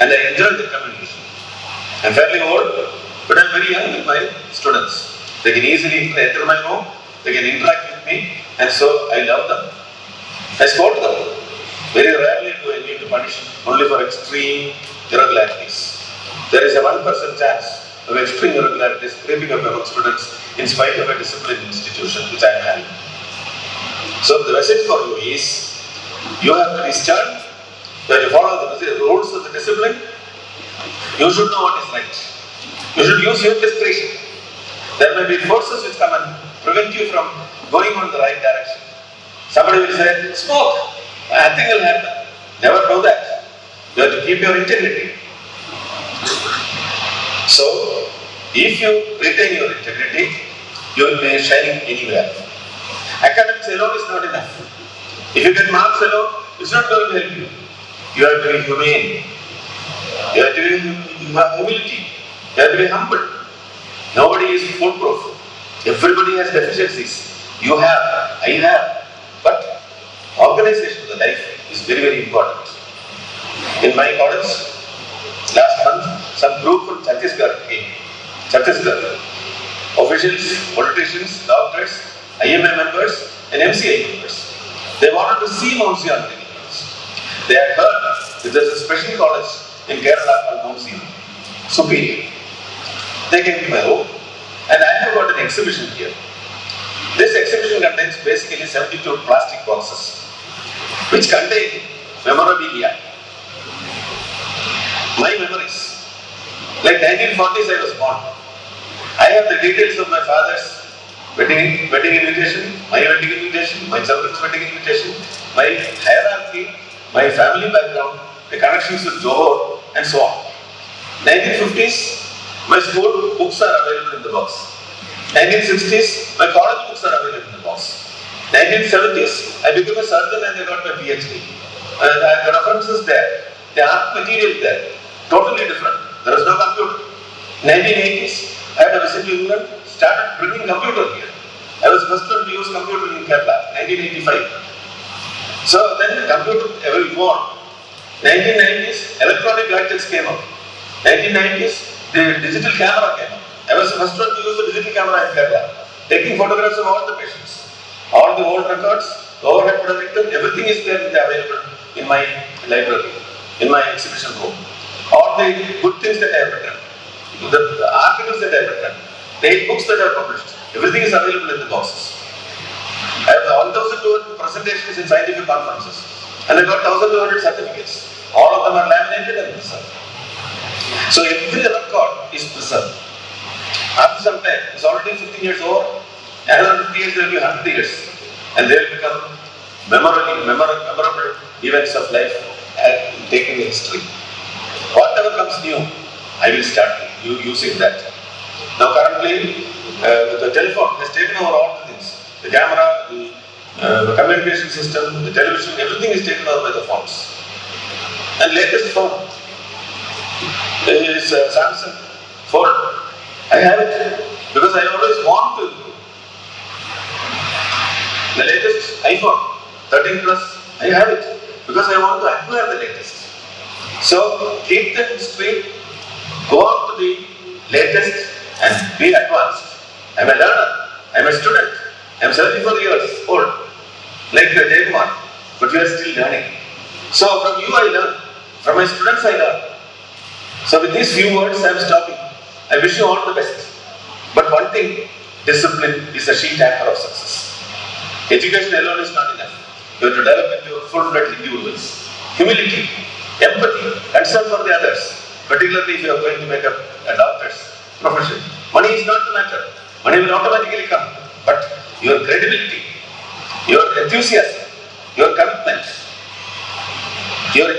And I enjoy the communication. I'm fairly old, but I'm very young with my students. They can easily enter my room, they can interact with me, and so I love them. I scold them. Very rarely do I need to punish only for extreme irregularities. There is a 1% chance of extreme irregularities creeping up among students in spite of a disciplined institution which I am having. So the message for you is, you have to be stern, you have to follow the rules of the discipline. You should know what is right. You should use your discretion. There may be forces which come and prevent you from going on the right direction. Somebody will say, smoke, nothing will happen. Never do that. You have to keep your integrity. So, if you retain your integrity, you will be shining anywhere. Academics alone is not enough. If you get marks alone, it's not going to help you. You have to be humane. You have to have humility. You have to be humble. Nobody is foolproof. Everybody has deficiencies. You have, I have. But organization of the life is very, very important. In my college, last month, some group from Chhattisgarh came. Chhattisgarh. Officials, politicians, doctors, IMA members, and MCI members. They wanted to see Mount Zion Medical College. They had heard that there is a special college in Kerala called Mount Zion, superior. They came to my home, and I have got an exhibition here. This exhibition contains basically 72 plastic boxes, which contain memorabilia. My memories. Like 1940s I was born. I have the details of my father's wedding invitation, my wedding invitation, my children's wedding invitation, my hierarchy, my family background, the connections with Johor, and so on. 1950s, my school books are available in the box. 1960s, my college books are available in the box. 1970s, I became a surgeon and I got my PhD. The references there, the art material there, totally different. There is no computer. 1980s, I had a visit to England, started bringing computer here. I was first one to use computer in Kerala, 1985. So then computer evolved. 1990s, electronic gadgets came up. 1990s, the digital camera came up. I was the first one to use the digital camera in Kerala, taking photographs of all the patients. All the old records, overhead projector, everything is there available in my library, in my exhibition room. All the good things that I have written, the articles that I have written, the 8 books that I have published, everything is available in the boxes. I have 1,200 presentations in scientific conferences, and I got 1,200 certificates. All of them are laminated and preserved. So every record is preserved. After some time, it's already 15 years old, another 50 years there will be 100 years, and they will become memorable events of life taking history. Whatever comes new, I will start using that. Now currently, the telephone has taken over all the things. The camera, the the communication system, the television, everything is taken over by the phones. And latest phone is Samsung phone. I have it because I always want to. The latest iPhone 13 Plus, I have it because I want to acquire the latest. So keep them straight, go on to the latest and be advanced. I'm a learner, I'm a student, I'm 74 years old, like Jayakumar, but we are still learning. So from you I learn, from my students I learn. So with these few words I am stopping. I wish you all the best. But one thing, discipline is the sheet anchor of success. Education alone is not enough. You have to develop into full-fledged individuals. Humility, empathy, concern for the others, particularly if you are going to make a doctor's profession. Money is not the matter. Money will automatically come. But your credibility, your enthusiasm, your commitment, your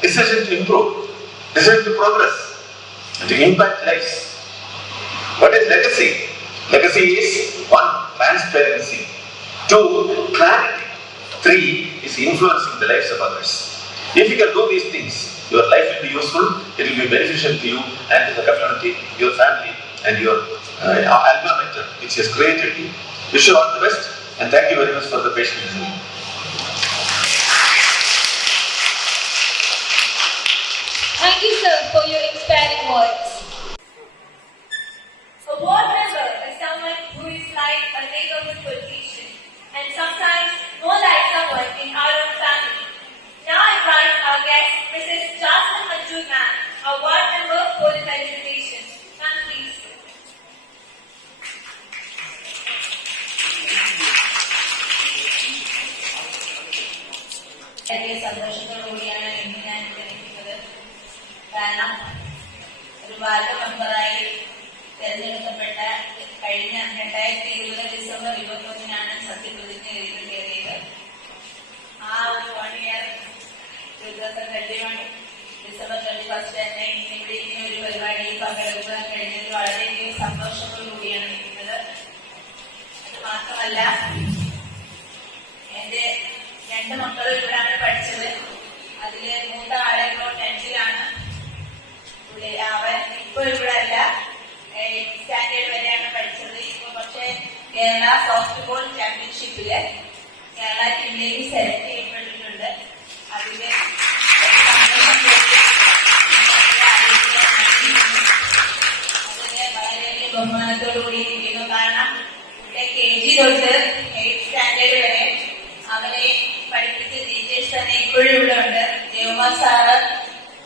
decision to improve, decision to progress, and to impact lives. What is legacy? Legacy is 1. Transparency. 2. Clarity. 3. Is influencing the lives of others. If you can do these things, your life will be useful, it will be beneficial to you and to the community, your family and your alma mater which has created you. Wish you all the best and thank you very much for the patient listening. Thank you, sir, for your inspiring words. A board member is someone who is like a neighborhood politician and sometimes more like someone in our own family. Now I invite our guest, Mrs. Jasmine Manju ma'am, our ward member for the felicitation. Ma'am, please. വലിയ സന്തോഷത്തോടുകൂടിയാണ് ഇന്ന് ഞാൻ ഇവിടെ നിൽക്കുന്നത്. കാരണം ഒരു വാർഡ് മെമ്പറായി തെരഞ്ഞെടുക്കപ്പെട്ട കഴിഞ്ഞ 2020 ഡിസംബർ 21-നാണ് സത്യപ്രതിജ്ഞ കയറിയത്. ആ ഒരു 1 ഇയർ 2021 ഡിസംബർ 31 തന്നെ ഇവിടെ ഇങ്ങനെ ഒരു പരിപാടിയിൽ പങ്കെടുക്കാൻ കഴിഞ്ഞത് വളരെയധികം സന്തോഷത്തോടുകൂടിയാണ് നിൽക്കുന്നത്. അത് മാത്രമല്ല എന്റെ 2 മക്കളും ഇവിടെയാണ് പഠിച്ചത്. അതില് മൂത്ത ആളെ ഇപ്പോൾ 10th-ലാണ്. അവൻ ഇപ്പൊ ഇവിടെ അല്ല, 8th സ്റ്റാൻഡേർഡ് വരെയാണ് പഠിച്ചത്. ഇപ്പൊ പക്ഷെ കേരള സോഫ്റ്റ്ബോൾ ചാമ്പ്യൻഷിപ്പില് കേരള ടീമിലേക്ക് സെലക്ട് ചെയ്യപ്പെട്ടിട്ടുണ്ട്. അതില് അതിന് വളരെയധികം ബഹുമാനത്തോടു കൂടി ഇരിക്കുന്നു. കാരണം KG തൊട്ട് 8th സ്റ്റാൻഡേർഡ് വരെ അവരെ പഠിപ്പിച്ച ടീച്ചേഴ്സ് തന്നെ ഇപ്പോഴും ഇവിടെ ഉണ്ട്. ദേവകുമാർ സാറ്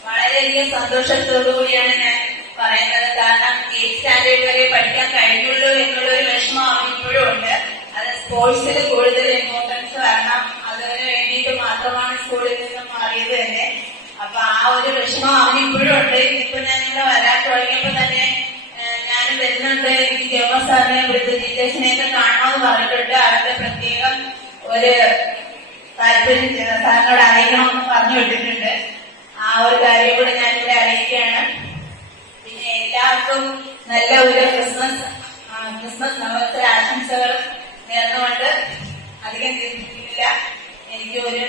വളരെയധികം സന്തോഷത്തോടു കൂടിയാണ് ഞാൻ പറയുന്നത്. കാരണം 8th സ്റ്റാൻഡേർഡ് വരെ പഠിക്കാൻ കഴിഞ്ഞുള്ളൂ എന്നുള്ളൊരു വിഷമം അവൻ ഇപ്പോഴും ഉണ്ട്. അത് സ്പോർട്സിൽ കൂടുതൽ ഇമ്പോർട്ടൻസ് വരണം, അതിന് വേണ്ടിയിട്ട് മാത്രമാണ് സ്കൂളിൽ നിന്നും മാറിയത് തന്നെ. അപ്പൊ ആ ഒരു വിഷമം അവന് ഇപ്പോഴും ഉണ്ട്. ഇപ്പൊ ഞാൻ ഇവിടെ വരാൻ തുടങ്ങിയപ്പോ തന്നെ ഞാനും വരുന്നുണ്ട്, എനിക്ക് ദേവകുമാർ സാറിനെ ഇവിടുത്തെ ടീച്ചേഴ്സിനെയൊക്കെ കാണണമെന്ന് പറഞ്ഞിട്ടുണ്ട്. അവരുടെ പ്രത്യേകം ഒരു താല്പര്യം സാറിനോട് അറിയിക്കണമെന്ന് പറഞ്ഞു വിട്ടിട്ടുണ്ട്. ആ ഒരു കാര്യം കൂടെ ഞാനിവിടെ അറിയിക്കുകയാണ്. പിന്നെ എല്ലാവർക്കും നല്ല ഒരു ക്രിസ്മസ് നവരാത്രി ആശംസകൾ നേർന്നുകൊണ്ട് അധികം ദീർഘിപ്പിക്കില്ല. എനിക്ക് ഒരു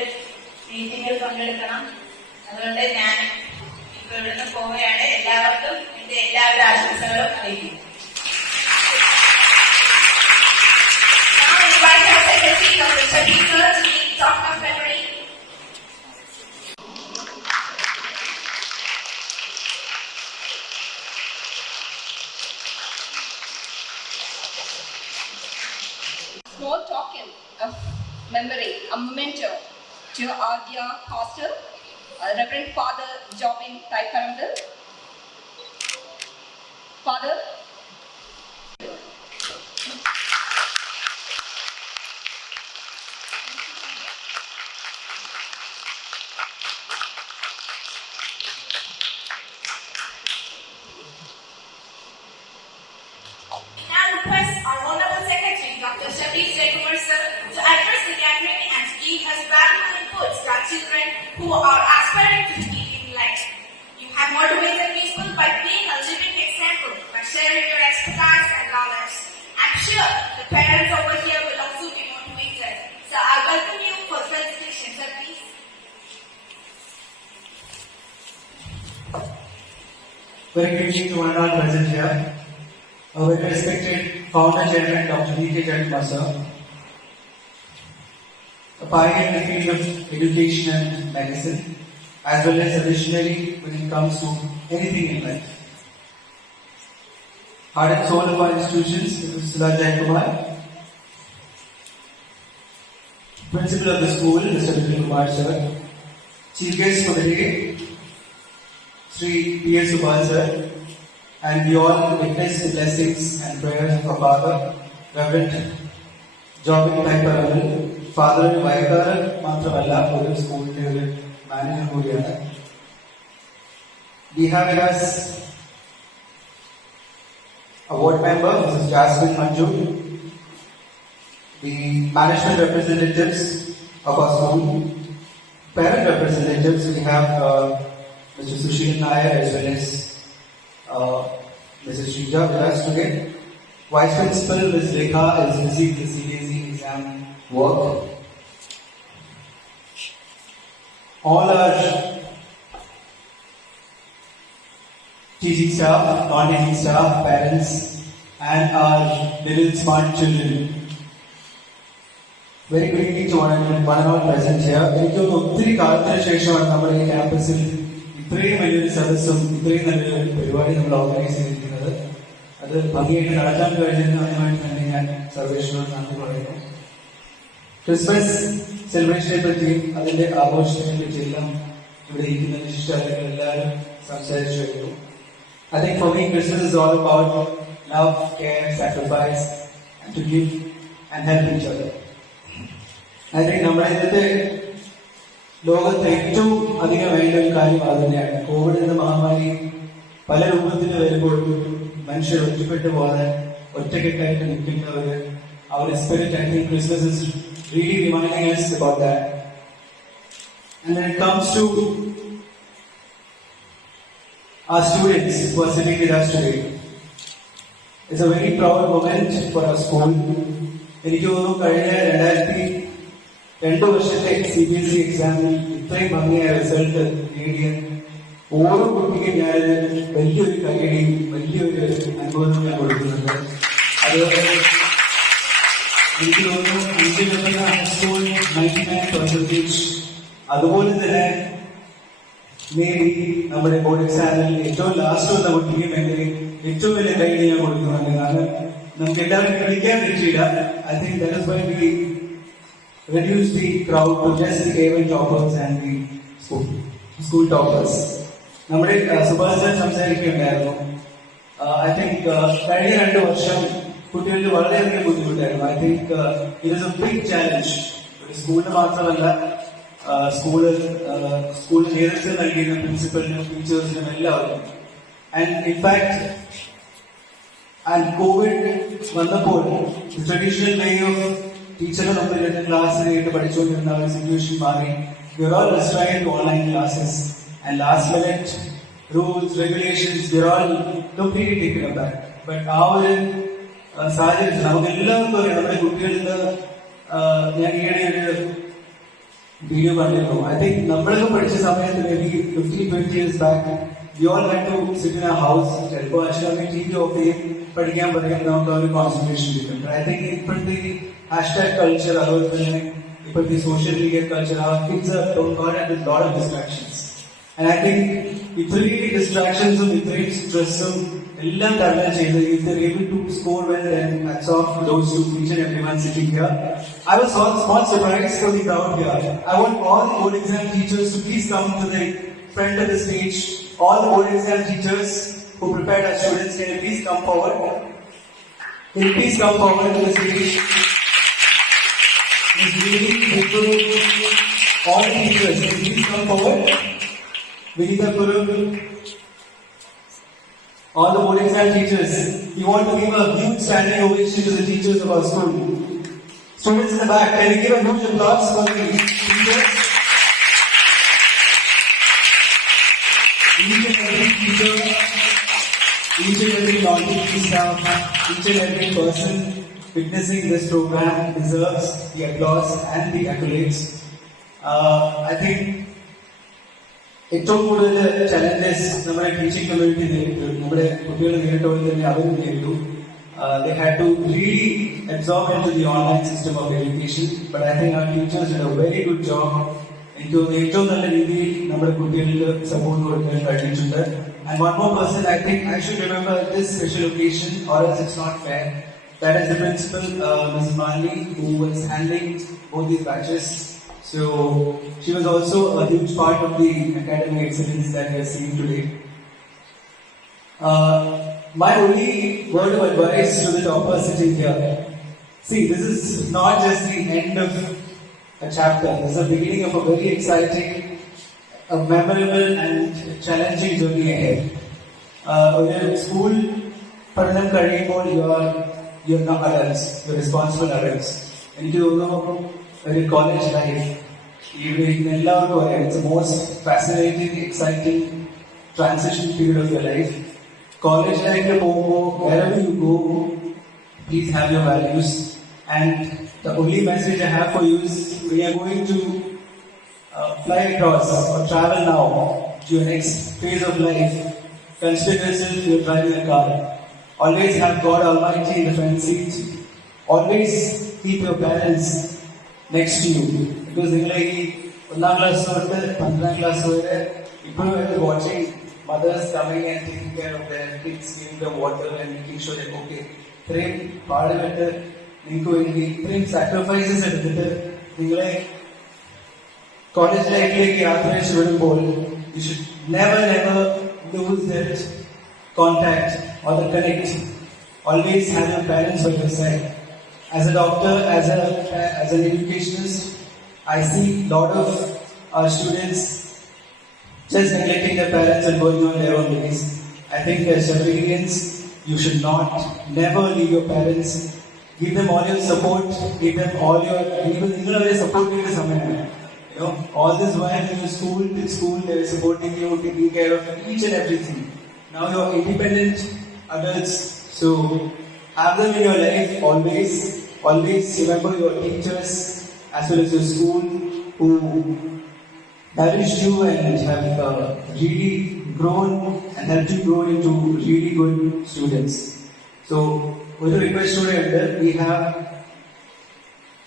മീറ്റിംഗിൽ പങ്കെടുക്കണം. അതുകൊണ്ട് ഞാൻ ഇപ്പൊ ഇവിടുന്ന് പോവുകയാണ്. എല്ലാവർക്കും എന്റെ എല്ലാവരുടെ ആശംസകളും അറിയിക്കുന്നു. Small token of memory, a memento to our dear pastor, Reverend Father Jobin Taiparambil. Father, Now request our Honorable Secretary, Dr. Shabir Jayakumar sir, to address the gathering and to give us valuable inputs to our children who are aspiring to be in life. You have motivated people by being a living example, by sharing your expertise and knowledge. I'm sure the parents over here will also be motivated. So I Very good evening to one and all present here. Our very respected founder chairman, Dr. D.K. Jayakumar sir, a pioneer in the field of education and medicine, as well as a visionary when it comes to anything in life. Heart and soul of our institutions, Mr. Sula Jayakumar, principal of the school, Mr. Vijay Kumar sir, chief guest for the day, Sri P.S. Subal sir, and we all witness the blessings and prayers of our father, Reverend Jobin Taiparal, father Vaikar Mantravalla, for the school manager Kuriana. We have with us a ward member, Mrs. Jasmine Manju, the management representatives of our school, parent representatives. We have Mr. Sushil Nair as well as Mrs. Shrija with us today. Vice Principal Ms. Rekha is busy with the CAC exam work. All our teaching staff, non-teaching staff, parents, and our little smart children. Very good evening to one and all present here. എനിക്ക് ഒത്തിരി കാലത്തിന് ശേഷമാണ് നമ്മുടെ ഈ ക്യാമ്പസിൽ ഇത്രയും വലിയൊരു സദസ്സും ഇത്രയും നല്ലൊരു പരിപാടി നമ്മൾ ഓർഗനൈസ് ചെയ്തിരിക്കുന്നത്. അത് ഭംഗിയായിട്ട് നടത്താൻ കഴിഞ്ഞതിന് അതിനുവേണ്ടി തന്നെ ഞാൻ സർവേശ്വരോട് നന്ദി പറയുന്നു. ക്രിസ്മസ് സെലിബ്രേഷനെ പറ്റിയും അതിന്റെ ആഘോഷത്തിനെ പറ്റിയെല്ലാം ഇവിടെ ഇരിക്കുന്ന വിശിഷ്ടാലുകൾ എല്ലാവരും സംസാരിച്ചു കഴിഞ്ഞു. I think for me, Christmas is all about love, care, sacrifice, and to give and help each other. I think നമ്മുടെ ഇന്നത്തെ ലോകത്ത് ഏറ്റവും അധികം വേണ്ട ഒരു കാര്യം അത് തന്നെയാണ്. കോവിഡ് എന്ന മഹാമാരി പല രൂപത്തിൽ വരുമ്പോൾ മനുഷ്യർ ഒറ്റപ്പെട്ടു പോകാൻ ഒറ്റക്കെട്ടായിട്ട് നിൽക്കുന്നവര് ആ ഒരു spirit. I think Christmas is really reminding us about that. And when it comes to our students who are sitting with us today, it's a very proud moment for our school. എനിക്ക് തോന്നുന്നു കഴിഞ്ഞ 2002 വർഷത്തെ CBSE എക്സാമിൽ ഇത്രയും ഭംഗിയായ റിസൾട്ട് നേടിയ ഓരോ കുട്ടിക്കും ഞാൻ വലിയൊരു കൈയടിയും വലിയൊരു അനുഭവം ഞാൻ കൊടുക്കുന്നുണ്ട്. അതുപോലെ എനിക്ക് തോന്നുന്നു 5 ലക്ഷം സ്കൂൾ 99%. അതുപോലെ തന്നെ മേബി നമ്മുടെ ബോർഡ് എക്സാമിൽ ഏറ്റവും ലാസ്റ്റ് വന്ന കുട്ടിക്ക് വേണ്ടി ഏറ്റവും വലിയ കൈയടി ഞാൻ കൊടുക്കുന്നുണ്ട്. കാരണം നമുക്ക് എല്ലാവരും കളിക്കാൻ പറ്റിയില്ല. I think that is why we reduce the crowd to just the A1 toppers and the school toppers. നമ്മുടെ സുഭാഷ് സംസാരിക്കുകയുണ്ടായിരുന്നു. I think കഴിഞ്ഞ 2 വർഷം കുട്ടികൾക്ക് വളരെയധികം ബുദ്ധിമുട്ടായിരുന്നു. I think it is a big challenge. ഒരു സ്കൂളിന് മാത്രമല്ല, സ്കൂളിൽ നേതൃത്വം നൽകിയിരുന്ന പ്രിൻസിപ്പലിനും ടീച്ചേഴ്സിനും എല്ലാവർക്കും. And in fact, and COVID വന്നപ്പോൾ ട്രഡീഷണൽ വേ ഓഫ് ടീച്ചറുടെ മുമ്പിൽ തന്നെ ക്ലാസ്സിലായിട്ട് പഠിച്ചുകൊണ്ടിരുന്ന ഒരു സിറ്റുവേഷൻ മാറി. We are all restricted to online classes and last minute rules, regulations, we are all completely taken aback. But ആ ഒരു സാഹചര്യത്തിൽ നമുക്ക് എല്ലാവർക്കും അറിയാം, നമ്മുടെ കുട്ടികളിൽ ഞാൻ ഈയിടെ ഒരു വീഡിയോ കണ്ടിരുന്നു. I think നമ്മളൊക്കെ പഠിച്ച സമയത്ത് maybe 15-20 years back we all had to sit in a house. ചിലപ്പോൾ അച്ഛനൊക്കെ TV ഓഫ് ചെയ്യും, പഠിക്കാൻ പറയും, നമുക്ക് ആ ഒരു കോൺസെൻട്രേഷൻ കിട്ടും. I think ഇപ്പോഴത്തെ #hashtag culture, അതുപോലെ തന്നെ ഇപ്പോഴത്തെ social media culture, our kids are caught under a lot of distractions. And I think ഇത്രയും ഡിസ്ട്രാക്ഷൻസും ഇത്രയും സ്ട്രെസ്സും എല്ലാം തരണം ചെയ്ത് if they're able to score well, then hats off to those who each and everyone sitting here. I was small surprised for the crowd here. I want all the board exam teachers to please come to the front of the stage. All the board exam teachers who prepared our students, can you please come forward? Can you please come forward to the stage? Ms. Lily, Vipul, all the teachers, can you please come forward? Vinita Guru, all the board exam teachers, we want to give a huge standing ovation to the teachers of our school. Students in the back, can you give a huge applause for the teachers? Each and every teacher, each and every non-teaching staff, each and every person witnessing this program deserves the applause and the accolades. I think ഏറ്റവും കൂടുതൽ ചലഞ്ചസ് നമ്മുടെ teaching community നേരിട്ടു, നമ്മുടെ കുട്ടികൾ നേരിട്ട പോലെ തന്നെ അവരും നേരിട്ടു. They had to really absorb into the online system of education, but I think our teachers did a very good job. എനിക്ക് തോന്നുന്നു ഏറ്റവും നല്ല രീതിയിൽ നമ്മുടെ കുട്ടികൾക്ക് സപ്പോർട്ട് കൊടുക്കാൻ കഴിഞ്ഞിട്ടുണ്ട്. And one more person, I think I should remember this special occasion, or else it's not fair. That is the principal, Ms. Mali, who was handling both these batches. So she was also a huge part of the academic excellence that we are seeing today. My only word of advice to the toppers sitting here: see, this is not just the end of a chapter. This is the beginning of a very exciting, a memorable and challenging journey ahead. School പഠനം കഴിയുമ്പോൾ you're not adults, you're responsible adults. എനിക്ക് തോന്നുന്നു ഒരു college life ഇവിടെ എല്ലാവർക്കും അറിയാം, it's the most fascinating, exciting transition period of your life. College ലൈഫിൽ പോകുമ്പോൾ wherever you go, please have your values. And the only message I have for you is, we are going to fly across or travel now to your next phase of life. Consider yourself you're driving a car. Always have God Almighty in the front seat. Always keep your parents next to you. Because in like 1st class or 12th class, people are watching mothers coming and taking care of their kids, giving them water and making sure that okay, ഇത്രയും പാടുപെട്ട് നിങ്ങൾക്ക് വേണ്ടി ഇത്രയും സാക്രിഫൈസസ് എടുത്തിട്ട് നിങ്ങളെ കോളേജ് ലൈഫിലേക്ക് യാത്ര വെച്ച് വിടുമ്പോൾ you should never lose that contact or the connect. Always have your parents by your side. As a doctor, as an educationist, I see a lot of our students just neglecting their parents and going on their own ways. I think as Shabrinians, you should never leave your parents. Give them all your support. Give them all your support. You know, all this while in school, they were supporting you, taking care of each and everything. Now you're independent adults, so have them in your life always. Always remember your teachers as well as your school who nourished you and have really grown and helped you grow into really good students. So, with a request today, we have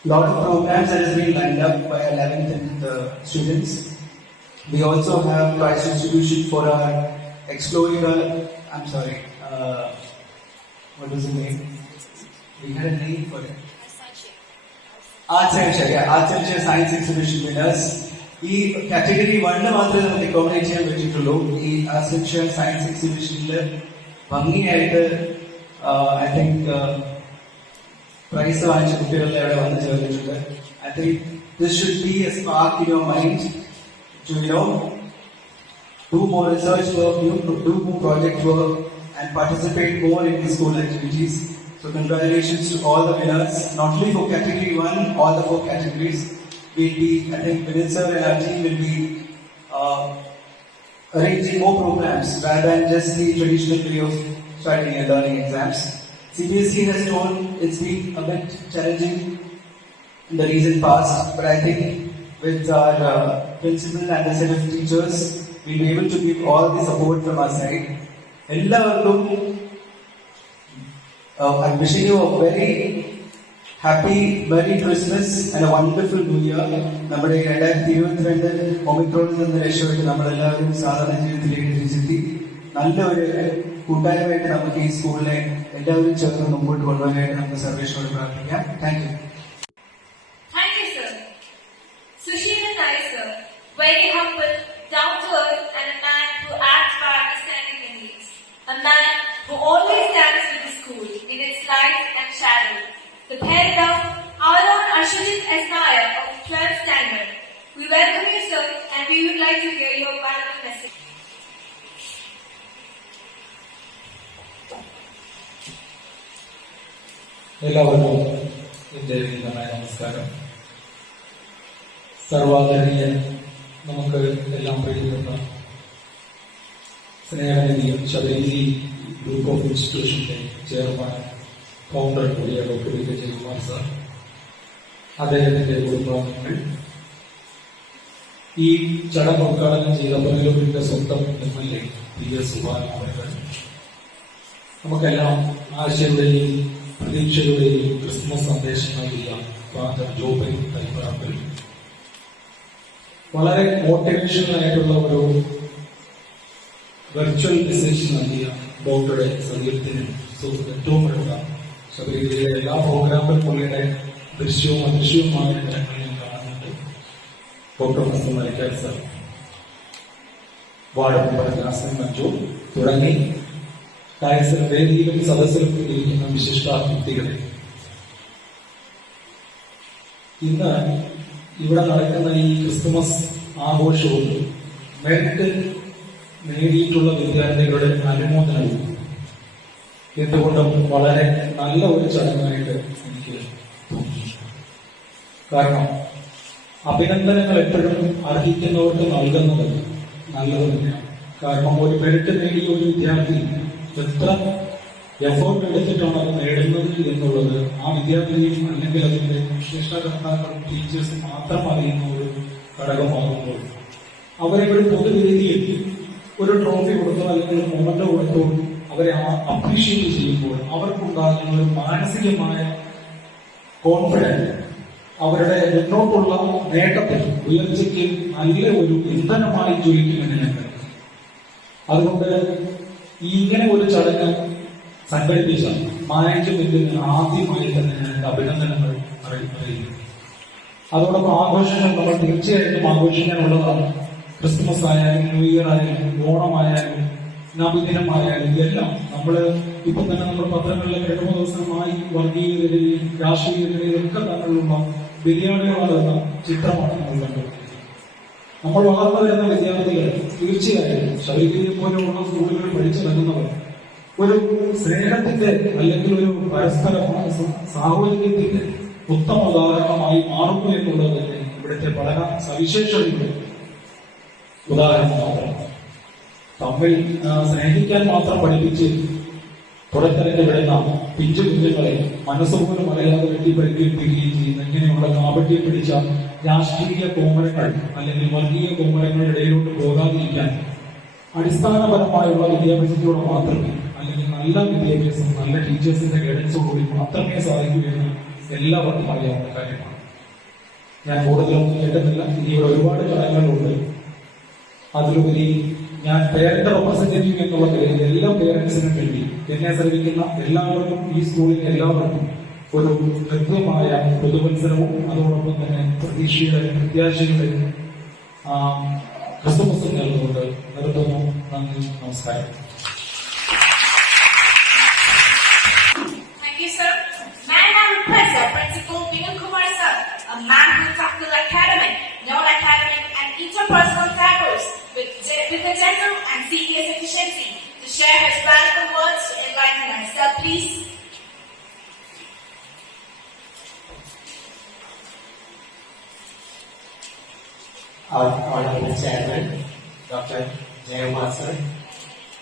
a lot of programs that has been lined up by 11th and students. We also have prize distribution for our exploring what was the name? We had a name for it. Arts and Science Exhibition winners. ഈ കാറ്റഗറി 1 മാത്രമേ നമുക്ക് അക്കോമഡേറ്റ് ചെയ്യാൻ പറ്റിയിട്ടുള്ളൂ. ഈ arts science എക്സിബിഷനിൽ ഭംഗിയായിട്ട് I think price വാങ്ങിച്ച കുട്ടികളുടെ അവിടെ വന്നു ചേർന്നിട്ടുണ്ട്. I think this should be a spark in your mind to do more research work, do more project work, and participate more in the school activities. So congratulations to all the winners, not only for category 1, all the 4 categories. I think Vinit sir and our team will be arranging more programs rather than just the traditional way of studying and learning exams. CBSE has told it's been a bit challenging in the recent past, but I think with our principal and the set of teachers, we'll be able to give all the support from our side. I'm wishing you a very happy Merry Christmas and a wonderful New Year. നമ്മുടെ 2022 ഒമിക്രോണിൽ നിന്ന് രക്ഷപ്പെട്ട് നമ്മളെല്ലാവരും സാധാരണ ജീവിതത്തിലേക്ക് തിരിച്ചെത്തി നല്ല ഒരു കൂട്ടായ്മയായിട്ട് നമുക്ക് ഈ സ്കൂളിനെ എല്ലാവരും ചേർന്ന് മുമ്പോട്ട് കൊണ്ടുപോകാനായിട്ട് നമുക്ക് സർവേശ്വരോട് പ്രാർത്ഥിക്കാം. Thank you. Thank you, sir. Sushil is nice, sir. Very humble, down to earth, and a man who acts by understanding the needs. A man who always stands with the school in its light and shadow. The parent of our own Ashwin S. Nair of 12th standard. We welcome you, sir, and we would like to hear your wonderful message. എല്ലാവർക്കും എൻ്റെ വിനീതമായ നമസ്കാരം. സർവാദരണീയ നമുക്ക് എല്ലാം പ്രിയപ്പെട്ട സ്നേഹനിധിയും Sabarigiri group of ഇൻസ്റ്റിറ്റ്യൂഷന്റെ ചെയർമാൻ ഫൗണ്ടർ കൂടിയ doctor V K Jayakumar sir, അദ്ദേഹത്തിന്റെ കുടുംബാംഗങ്ങൾ, ഈ ചടങ്ങ് ഉദ്ഘാടനം ചെയ്ത പുനലൂരിന്റെ സ്വന്തം MLA PS സുഭാൻ അവർ നമുക്കെല്ലാം ആശയുടെയും പ്രതീക്ഷയുടെയും ക്രിസ്മസ് സന്ദേശം നൽകിയ ഫാദർ ജോബിൻ തൈപ്പറമ്പിൽ വളരെ മോട്ടിവേഷണൽ ആയിട്ടുള്ള ഒരു വെർച്വൽ മെസ്സേജ് നൽകിയ ഡോക്ടറുടെ സന്ദീപത്തിനും ഏറ്റവും അടുത്ത ശബരിമലയിലെ എല്ലാ പ്രോഗ്രാമിലും പുള്ളിയുടെ ദൃശ്യവും അദൃശ്യവുമായ ഇടങ്ങളിൽ കാണുന്നുണ്ട്. ഡോക്ടർ മസ്തൻ മരിക്കാൻ sir, ward member Nasar Manju തുടങ്ങി കായസർ വേദിയിലും സദസ്സിലും ഇരിക്കുന്ന വിശിഷ്ട വ്യക്തികളെ, ഇന്ന് ഇവിടെ നടക്കുന്ന ഈ ക്രിസ്തുമസ് ആഘോഷവും മെറിറ്റ് നേടിയിട്ടുള്ള വിദ്യാർത്ഥികളുടെ അനുമോദനവും എന്തുകൊണ്ടും വളരെ നല്ല ഒരു ചടങ്ങായിട്ട് എനിക്ക് തോന്നി. കാരണം അഭിനന്ദനങ്ങൾ എപ്പോഴും അർഹിക്കുന്നവർക്ക് നൽകുന്നത് നല്ലത് തന്നെയാണ്. കാരണം ഒരു മെറിറ്റ് നേടിയ ഒരു വിദ്യാർത്ഥി എത്ര എഫേർട്ട് എടുത്തിട്ടാണ് അത് നേടുന്നത് എന്നുള്ളത് ആ വിദ്യാർത്ഥിയും അല്ലെങ്കിൽ അതിന്റെ ശിക്ഷകർത്താക്കളും ടീച്ചേഴ്സും മാത്രം അറിയുന്ന ഒരു ഘടകമാകുമ്പോൾ അവരെ ഒരു പൊതുവേദിയിൽ ഒരു ട്രോഫി കൊടുത്തോ അല്ലെങ്കിൽ ഒരു മൊമെന്റ് കൊടുത്തോ അവരെ അപ്രീഷിയേറ്റ് ചെയ്യുമ്പോൾ അവർക്കുണ്ടാകുന്ന ഒരു മാനസികമായ കോൺഫിഡൻസ് അവരുടെ മുന്നോട്ടുള്ള നേട്ടത്തിൽ ഉയർച്ചയ്ക്ക് നല്ല ഒരു ഇന്ധനമായി ജ്വലിക്കുമെന്ന് ഞാൻ കരുതുന്നു. അതുകൊണ്ട് ഇങ്ങനെ ഒരു ചടങ്ങ് സംഘടിപ്പിച്ച മാനേജ്മെന്റിന് ആദ്യമായി തന്നെ ഞാൻ അഭിനന്ദനങ്ങൾ അറിയിക്കുന്നു. അതോടൊപ്പം ആഘോഷങ്ങൾ നമ്മൾ തീർച്ചയായിട്ടും ആഘോഷിക്കാനുള്ളതാണ്. ക്രിസ്മസ് ആയാലും ന്യൂ ഇയർ ആയാലും ഓണമായാലും നബിദിനമായാലും എല്ലാം നമ്മൾ ഇപ്പം തന്നെ നമ്മൾ പത്രങ്ങളിലൊക്കെ 2-3 ദിവസമായി വർഗീയതയും രാഷ്ട്രീയതയും ഒക്കെ തമ്മിലുള്ള ബലിയാടുകളാകുന്ന ചിത്രമാണ് നമ്മൾ കണ്ടത്. നമ്മൾ വളർന്നു വരുന്ന വിദ്യാർത്ഥികൾ തീർച്ചയായും ശബരിമലയെ പോലെയുള്ള സ്കൂളുകളിൽ പഠിച്ചിറങ്ങുന്നവർ ഒരു സ്നേഹത്തിന്റെ അല്ലെങ്കിൽ ഒരു പരസ്പര സാഹോദര്യത്തിന്റെ ഉത്തമ ഉദാഹരണമായി മാറുന്നു എന്നുള്ളത് തന്നെ ഇവിടുത്തെ പഠന സവിശേഷതയുടെ ഉദാഹരണമാണ്. തമ്മിൽ സ്നേഹിക്കാൻ മാത്രം പഠിപ്പിച്ച് പുറത്തിറങ്ങി വിടുന്ന പിഞ്ചു കുഞ്ഞുങ്ങളെ മനസ്സുപോലും അറിയാതെ വെട്ടിപ്പരിക്കേൽപ്പിക്കുകയും ചെയ്യുന്ന ഇങ്ങനെയുള്ള കാപട്യം പിടിച്ച രാഷ്ട്രീയ കോമരങ്ങൾ അല്ലെങ്കിൽ വർഗീയ കോമരങ്ങളുടെ ഇടയിലോട്ട് പോകാതിരിക്കാൻ അടിസ്ഥാനപരമായുള്ള വിദ്യാഭ്യാസത്തിലൂടെ മാത്രമേ അല്ലെങ്കിൽ നല്ല വിദ്യാഭ്യാസം നല്ല ടീച്ചേഴ്സിന്റെ ഗൈഡൻസോടുകൂടി മാത്രമേ സാധിക്കുകയെന്ന് എല്ലാവർക്കും അറിയാവുന്ന കാര്യമാണ്. ഞാൻ കൂടുതലൊന്നും കേട്ടിട്ടില്ല. ഇനി ഇവിടെ ഒരുപാട് ചടങ്ങുകളുണ്ട്. അതിലുപരി ഞാൻ പേരന്റ് റെപ്രസെന്റേറ്റീവ് എന്നുള്ള നിലയിൽ എല്ലാ പേരന്റ്സിനും വേണ്ടി എന്നെ ശ്രമിക്കുന്ന എല്ലാവർക്കും ഈ സ്കൂളിലെ എല്ലാവർക്കും ഒരു കൃത്യമായ പുതുവത്സരവും അതോടൊപ്പം തന്നെ പ്രതീക്ഷയുടെ പ്രത്യാശയുടെ ക്രിസ്തുമസ് നൽകുകൊണ്ട് നിർത്തുന്നു. നന്ദി, നമസ്കാരം. Thank you, sir. May I now request our Principal Vinod Kumar sir, a man who tackled academic, non-academic and interpersonal factors with a gentle and serious efficiency to share his valuable words to enlighten us. Sir, please. Our Honorable Chairman, Dr. Jayamar sir,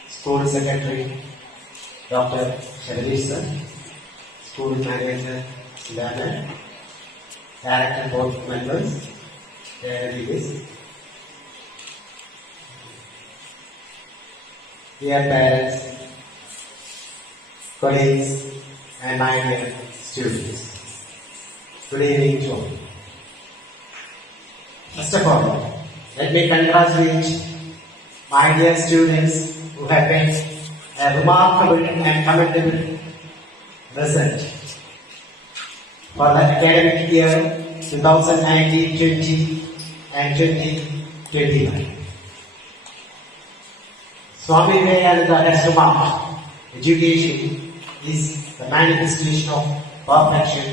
School Secretary, Dr. Shadish sir, School Manager, Sudhana, Director Board members, dear parents, colleagues, and my dear students. Good evening to all. First of all, let me congratulate my dear students who have made a remarkable and commendable result for the academic year 2019-20 and 2021. Swami Vivekananda has remarked, education is the manifestation of perfection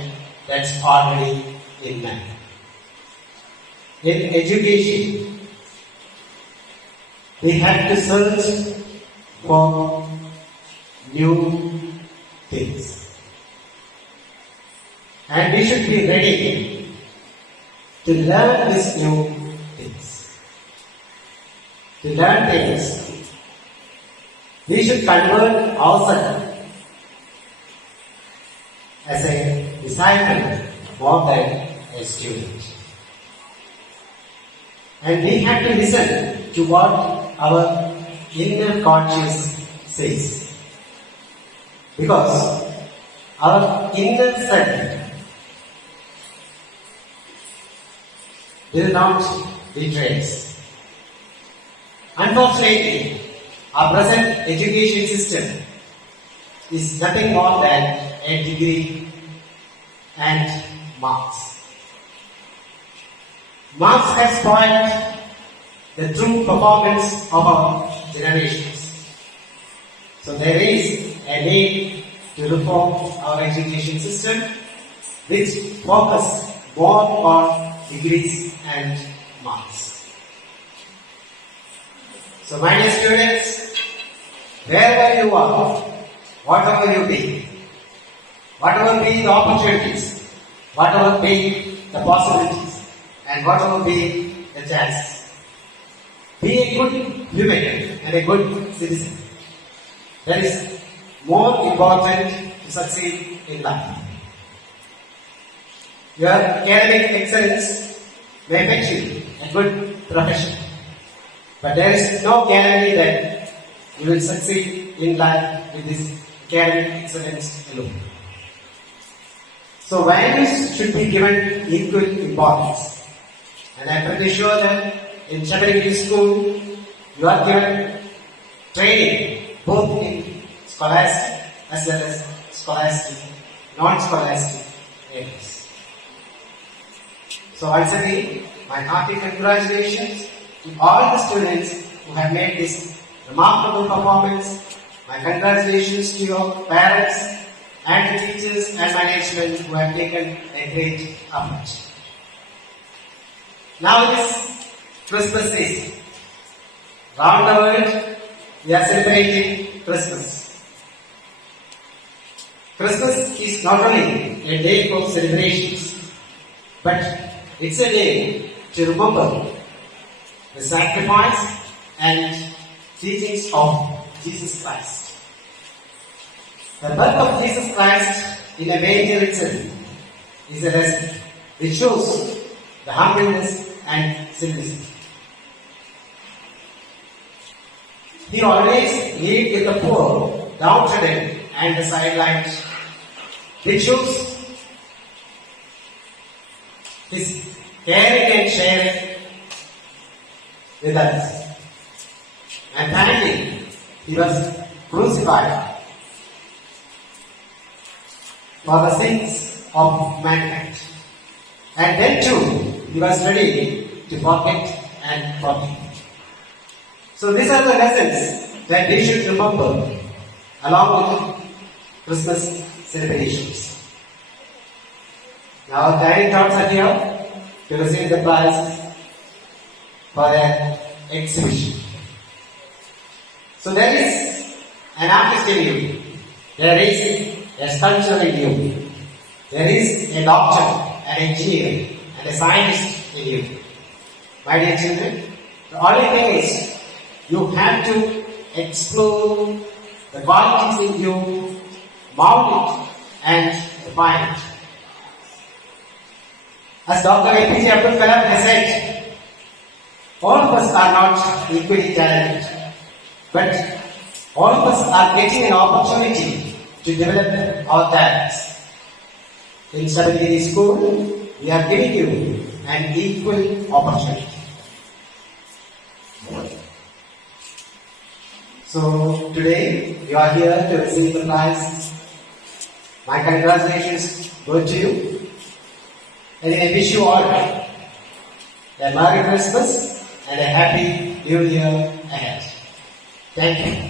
that's already in man. In education, we have to search for new things. And we should be ready to learn these new things. To learn things, we should convert ourselves as a disciple more than a student. And we have to listen to what our inner conscience says. Because our inner self will not betray us. Unfortunately, our present education system is nothing more than a degree and marks. Marks have spoiled the true performance of our generations. So there is a need to reform our education system which focus more on degrees and marks. So my dear students, wherever you are, whatever you be, whatever be the opportunities, whatever be the possibilities, and whatever be the chances, be a good human and a good citizen. That is more important to succeed in life. Your academic excellence may fetch you a good profession, but there is no guarantee that you will succeed in life with this academic excellence alone. So values should be given equal importance. And I am pretty sure that in Shabaragiri school, you are given training both in scholastic as well as scholastic, non-scholastic areas. So once again, my hearty congratulations to all the students who have made this remarkable performance. My congratulations to your parents and the teachers and management who have taken a great effort. Now it is Christmas season. Around the world, we are celebrating Christmas. Christmas is not only a day of celebrations, but it's a day to remember the sacrifice and teachings of Jesus Christ. The birth of Jesus Christ in a manger itself is a lesson which shows the humbleness and simplicity. He always lived with the poor, downtrodden, and the sidelined, which shows his caring and sharing with others. And finally, he was crucified for the sins of mankind. And then too, he was ready to forget and forgive. So these are the lessons that we should remember along with Christmas celebrations. Now dining thoughts are here to receive the prize for their exhibition. So there is an artist in you, there is a sculptor in you, there is a doctor, an engineer, and a scientist in you. My dear children, the only thing is you have to explore the qualities in you, mold it, and refine it. As Dr. APJ Abdul Kalam has said, all of us are not equally talented, but all of us are getting an opportunity to develop our talents. In Shabaragiri school, we are giving you an equal opportunity. So today you are here to receive the prize. My congratulations go to you. And I wish you all a Merry Christmas and a Happy New Year ahead. Thank you.